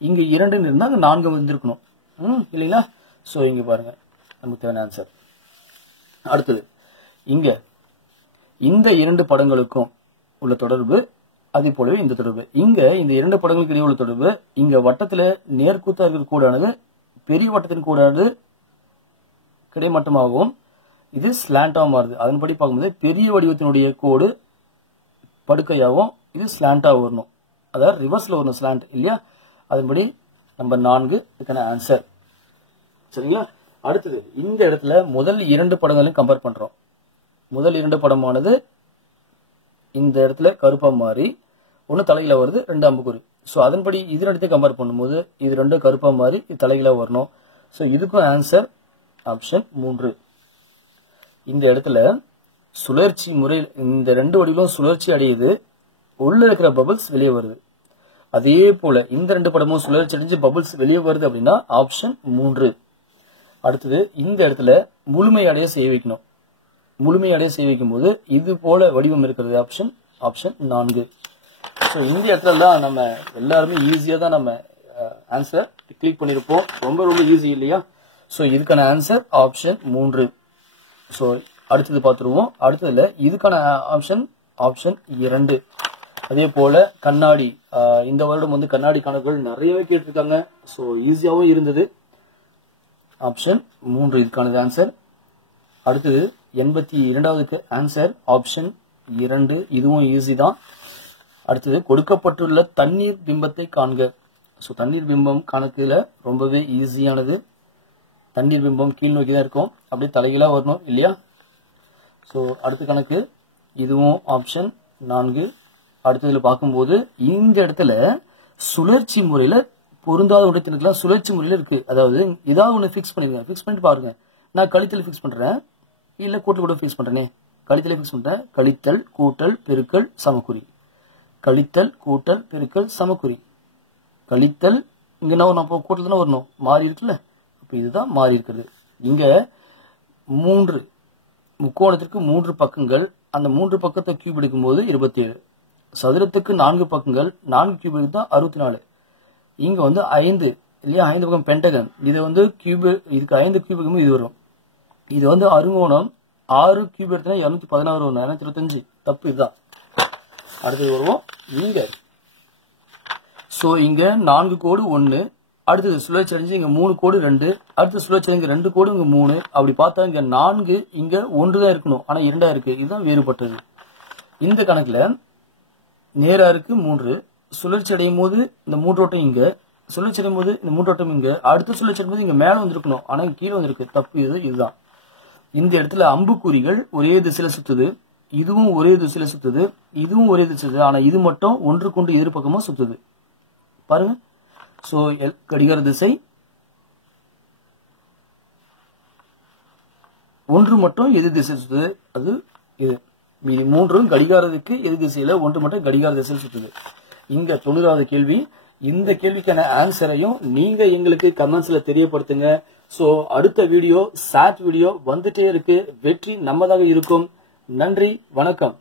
இங்க 2 இருந்தா அங்க 4 வந்திருக்கணும் இல்லைங்களா? சோ இங்க பாருங்க நமக்கு தேவையான ஆன்சர். அடுத்தது இங்க இந்த 2 படங்களுக்கும் உள்ள தொடர்பு அதே போலவே இந்த தொடர்பு இங்க இந்த 2 படங்களுக்கு இடையே உள்ள தொடர்பு இங்க வட்டத்துல நேர்கூத்தா இருக்கிற கூடானது பெரிய வட்டத்தின் கூடானது கிடைமட்டமாகவும் இது ஸ்லாண்டா மாறுது. அதன்படி பார்க்கும்போது பெரிய வடிவத்தினுடைய கோடு படுக்கையாகவும் இது ஸ்லாண்டா வரணும். அதாவது ரிவர்ஸ்ல வரணும் ஸ்லாண்ட் இல்லையா? அதன்படி நம்பர் 4 இதுக்கான ஆன்சர். சரிங்களா? அடுத்தது இந்த இடத்துல முதல் 2 படங்களையும் கம்பேர் பண்றோம். முதல் 2 படமானது இந்த இடத்துல கருப்பா மாறி ஒன்னு தலையில வருது, 2 அம்புக்குறி. சோ அதன்படி இது ரெண்டுத்தையும் கம்பேர் பண்ணும்போது இது 2 கருப்பா மாறி இது தலையில வரணும். சோ இதுக்கும் ஆன்சர் ஆப்ஷன் 3. இந்த இடத்துல சுழற்சி முறையில் இந்த 2 வடிவிலும் சுழற்சி அடையுது. உள்ள இருக்கிற பபிள்ஸ் வெளியே வருது. அதே போல இந்த 2 படமும் சுழற்சி அடைஞ்சு பபிள்ஸ் வெளியே வருது அப்படின்னா ஆப்ஷன் 3. அடுத்தது இந்த இடத்துல முழுமையடைய செய்ய வைக்கணும். முழுமையடைய செய்ய வைக்கும் போது இது போல வடிவம் இருக்கிறது ஆப்ஷன் 4. ஸோ இந்த இடத்துல தான் நம்ம எல்லாருமே ஈஸியா தான் நம்ம ஆன்சர் கிளிக் பண்ணிருப்போம். ரொம்ப ஈஸி இல்லையா? ஸோ இதுக்கான ஆன்சர் ஆப்ஷன் 3. ஸோ அடுத்தது பார்த்துருவோம். அடுத்ததுல இதுக்கான ஆப்ஷன் 2. அதே போல கண்ணாடி இந்த வருடம் வந்து கண்ணாடி கணக்குகள் நிறையவே கேட்டிருக்காங்க. ஸோ ஈஸியாவும் இருந்தது. ஆப்ஷன் 3 இதுக்கானது ஆன்சர். அடுத்தது 82வது ஆன்சர் ஆப்ஷன் 2. இதுவும் ஈஸி தான். அடுத்தது கொடுக்கப்பட்டுள்ள தண்ணீர் பிம்பத்தை காண்க. ஸோ தண்ணீர் பிம்பம் கணக்குல ரொம்பவே ஈஸியானது. தண்ணீர் பிம்பம் கீழ் நோக்கி தான் இருக்கும், அப்படியே தலைகீழா வரணும் இல்லையா? ஸோ அடுத்த கணக்கு இதுவும் ஆப்ஷன் 4. அடுத்ததுல பார்க்கும்போது இந்த இடத்துல சுழற்சி முறையில பொருந்தாத உடைத்தினத்துல சுழற்சி முறையில இருக்கு. அதாவது ஏதாவது ஒண்ணு ஃபிக்ஸ் பண்ணிருங்க. ஃபிக்ஸ் பண்ணிட்டு பாருங்க. நான் கழித்தல் ஃபிக்ஸ் பண்றேன், இல்ல கூட்டல் கூட ஃபிக்ஸ் பண்றேனே. கழித்தலை ஃபிக்ஸ் பண்றேன். கழித்தல் கூட்டல் பெருக்கல் சமக்குறி. கழித்தல் கூட்டல் பெருக்கல் சமக்குறி. கழித்தல் இங்க என்ன கூட்டல் தானே வரணும், மாறி இருக்குல்ல. அப்ப இதுதான் மாறி இருக்குது. இங்க 3 முக்கோணத்திற்கு 3 பக்கங்கள். அந்த 3 பக்கத்தை கியூப் எடுக்கும் போது 27. சதுரத்துக்கு 4 பக்கங்கள் 4 கியூபுக்கு தான் 64. இங்க வந்து 5 இல்லையா, 5 பக்கம் பென்டகன். இது வந்து கியூபு, இதுக்கு 5 கியூபுக்குமே இது வரும். இது வந்து அருங்கோணம் 6 கியூப் எடுத்தா 216 வரும், 225 தப்பு இதுதான். அடுத்தது வருவோம் இங்க. சோ இங்க 4 கோடு 1, அடுத்தது சுழற்சி அடைஞ்சு இங்க 3 கோடு 2, அடுத்து சுழற்சி அடைஞ்சு 2 கோடு இங்க 3. அப்படி பார்த்தா இங்க 4 இங்க 1 தான் இருக்கணும், ஆனா 2 இருக்கு. இதுதான் வேறுபட்டது. இந்த கணக்குல நேரா இருக்கு 3, சுழற்சி அடையும் போது இந்த 3 ஓட்டம் இங்க, சுழற்சி அடையும் போது இந்த 3 ஓட்டம் இங்க, அடுத்து சுழற்சி அடையும் போது இங்க மேல வந்திருக்கணும், ஆனா இங்க கீழே வந்திருக்கு. தப்பு இதுதான். இந்த இடத்துல அம்புக்குறிகள் ஒரே திசையில சுத்துது, இதுவும் ஒரே திசையில சுத்துது, இதுவும் ஒரே திசை, ஆனா இது மட்டும் ஒன்றுக்கொண்டு எதிர்பக்கமா சுத்துது பாருங்க. சோ கடிகார திசை ஒன்று மட்டும் எதிர் திசை சுத்துது, அது இது. மீதி 3ம் கடிகாரத்துக்கு எதிர் திசையில, ஒன்று மட்டும் கடிகார திசையில் சுத்துது. இங்க 90வது கேள்வி. இந்த கேள்விக்கான ஆன்சரையும் நீங்க எங்களுக்கு கமெண்ட்ஸ்ல தெரியப்படுத்துங்க. சோ அடுத்த வீடியோ சாட் வீடியோ வந்துட்டே இருக்கு. வெற்றி நம்மதாக இருக்கும். நன்றி, வணக்கம்.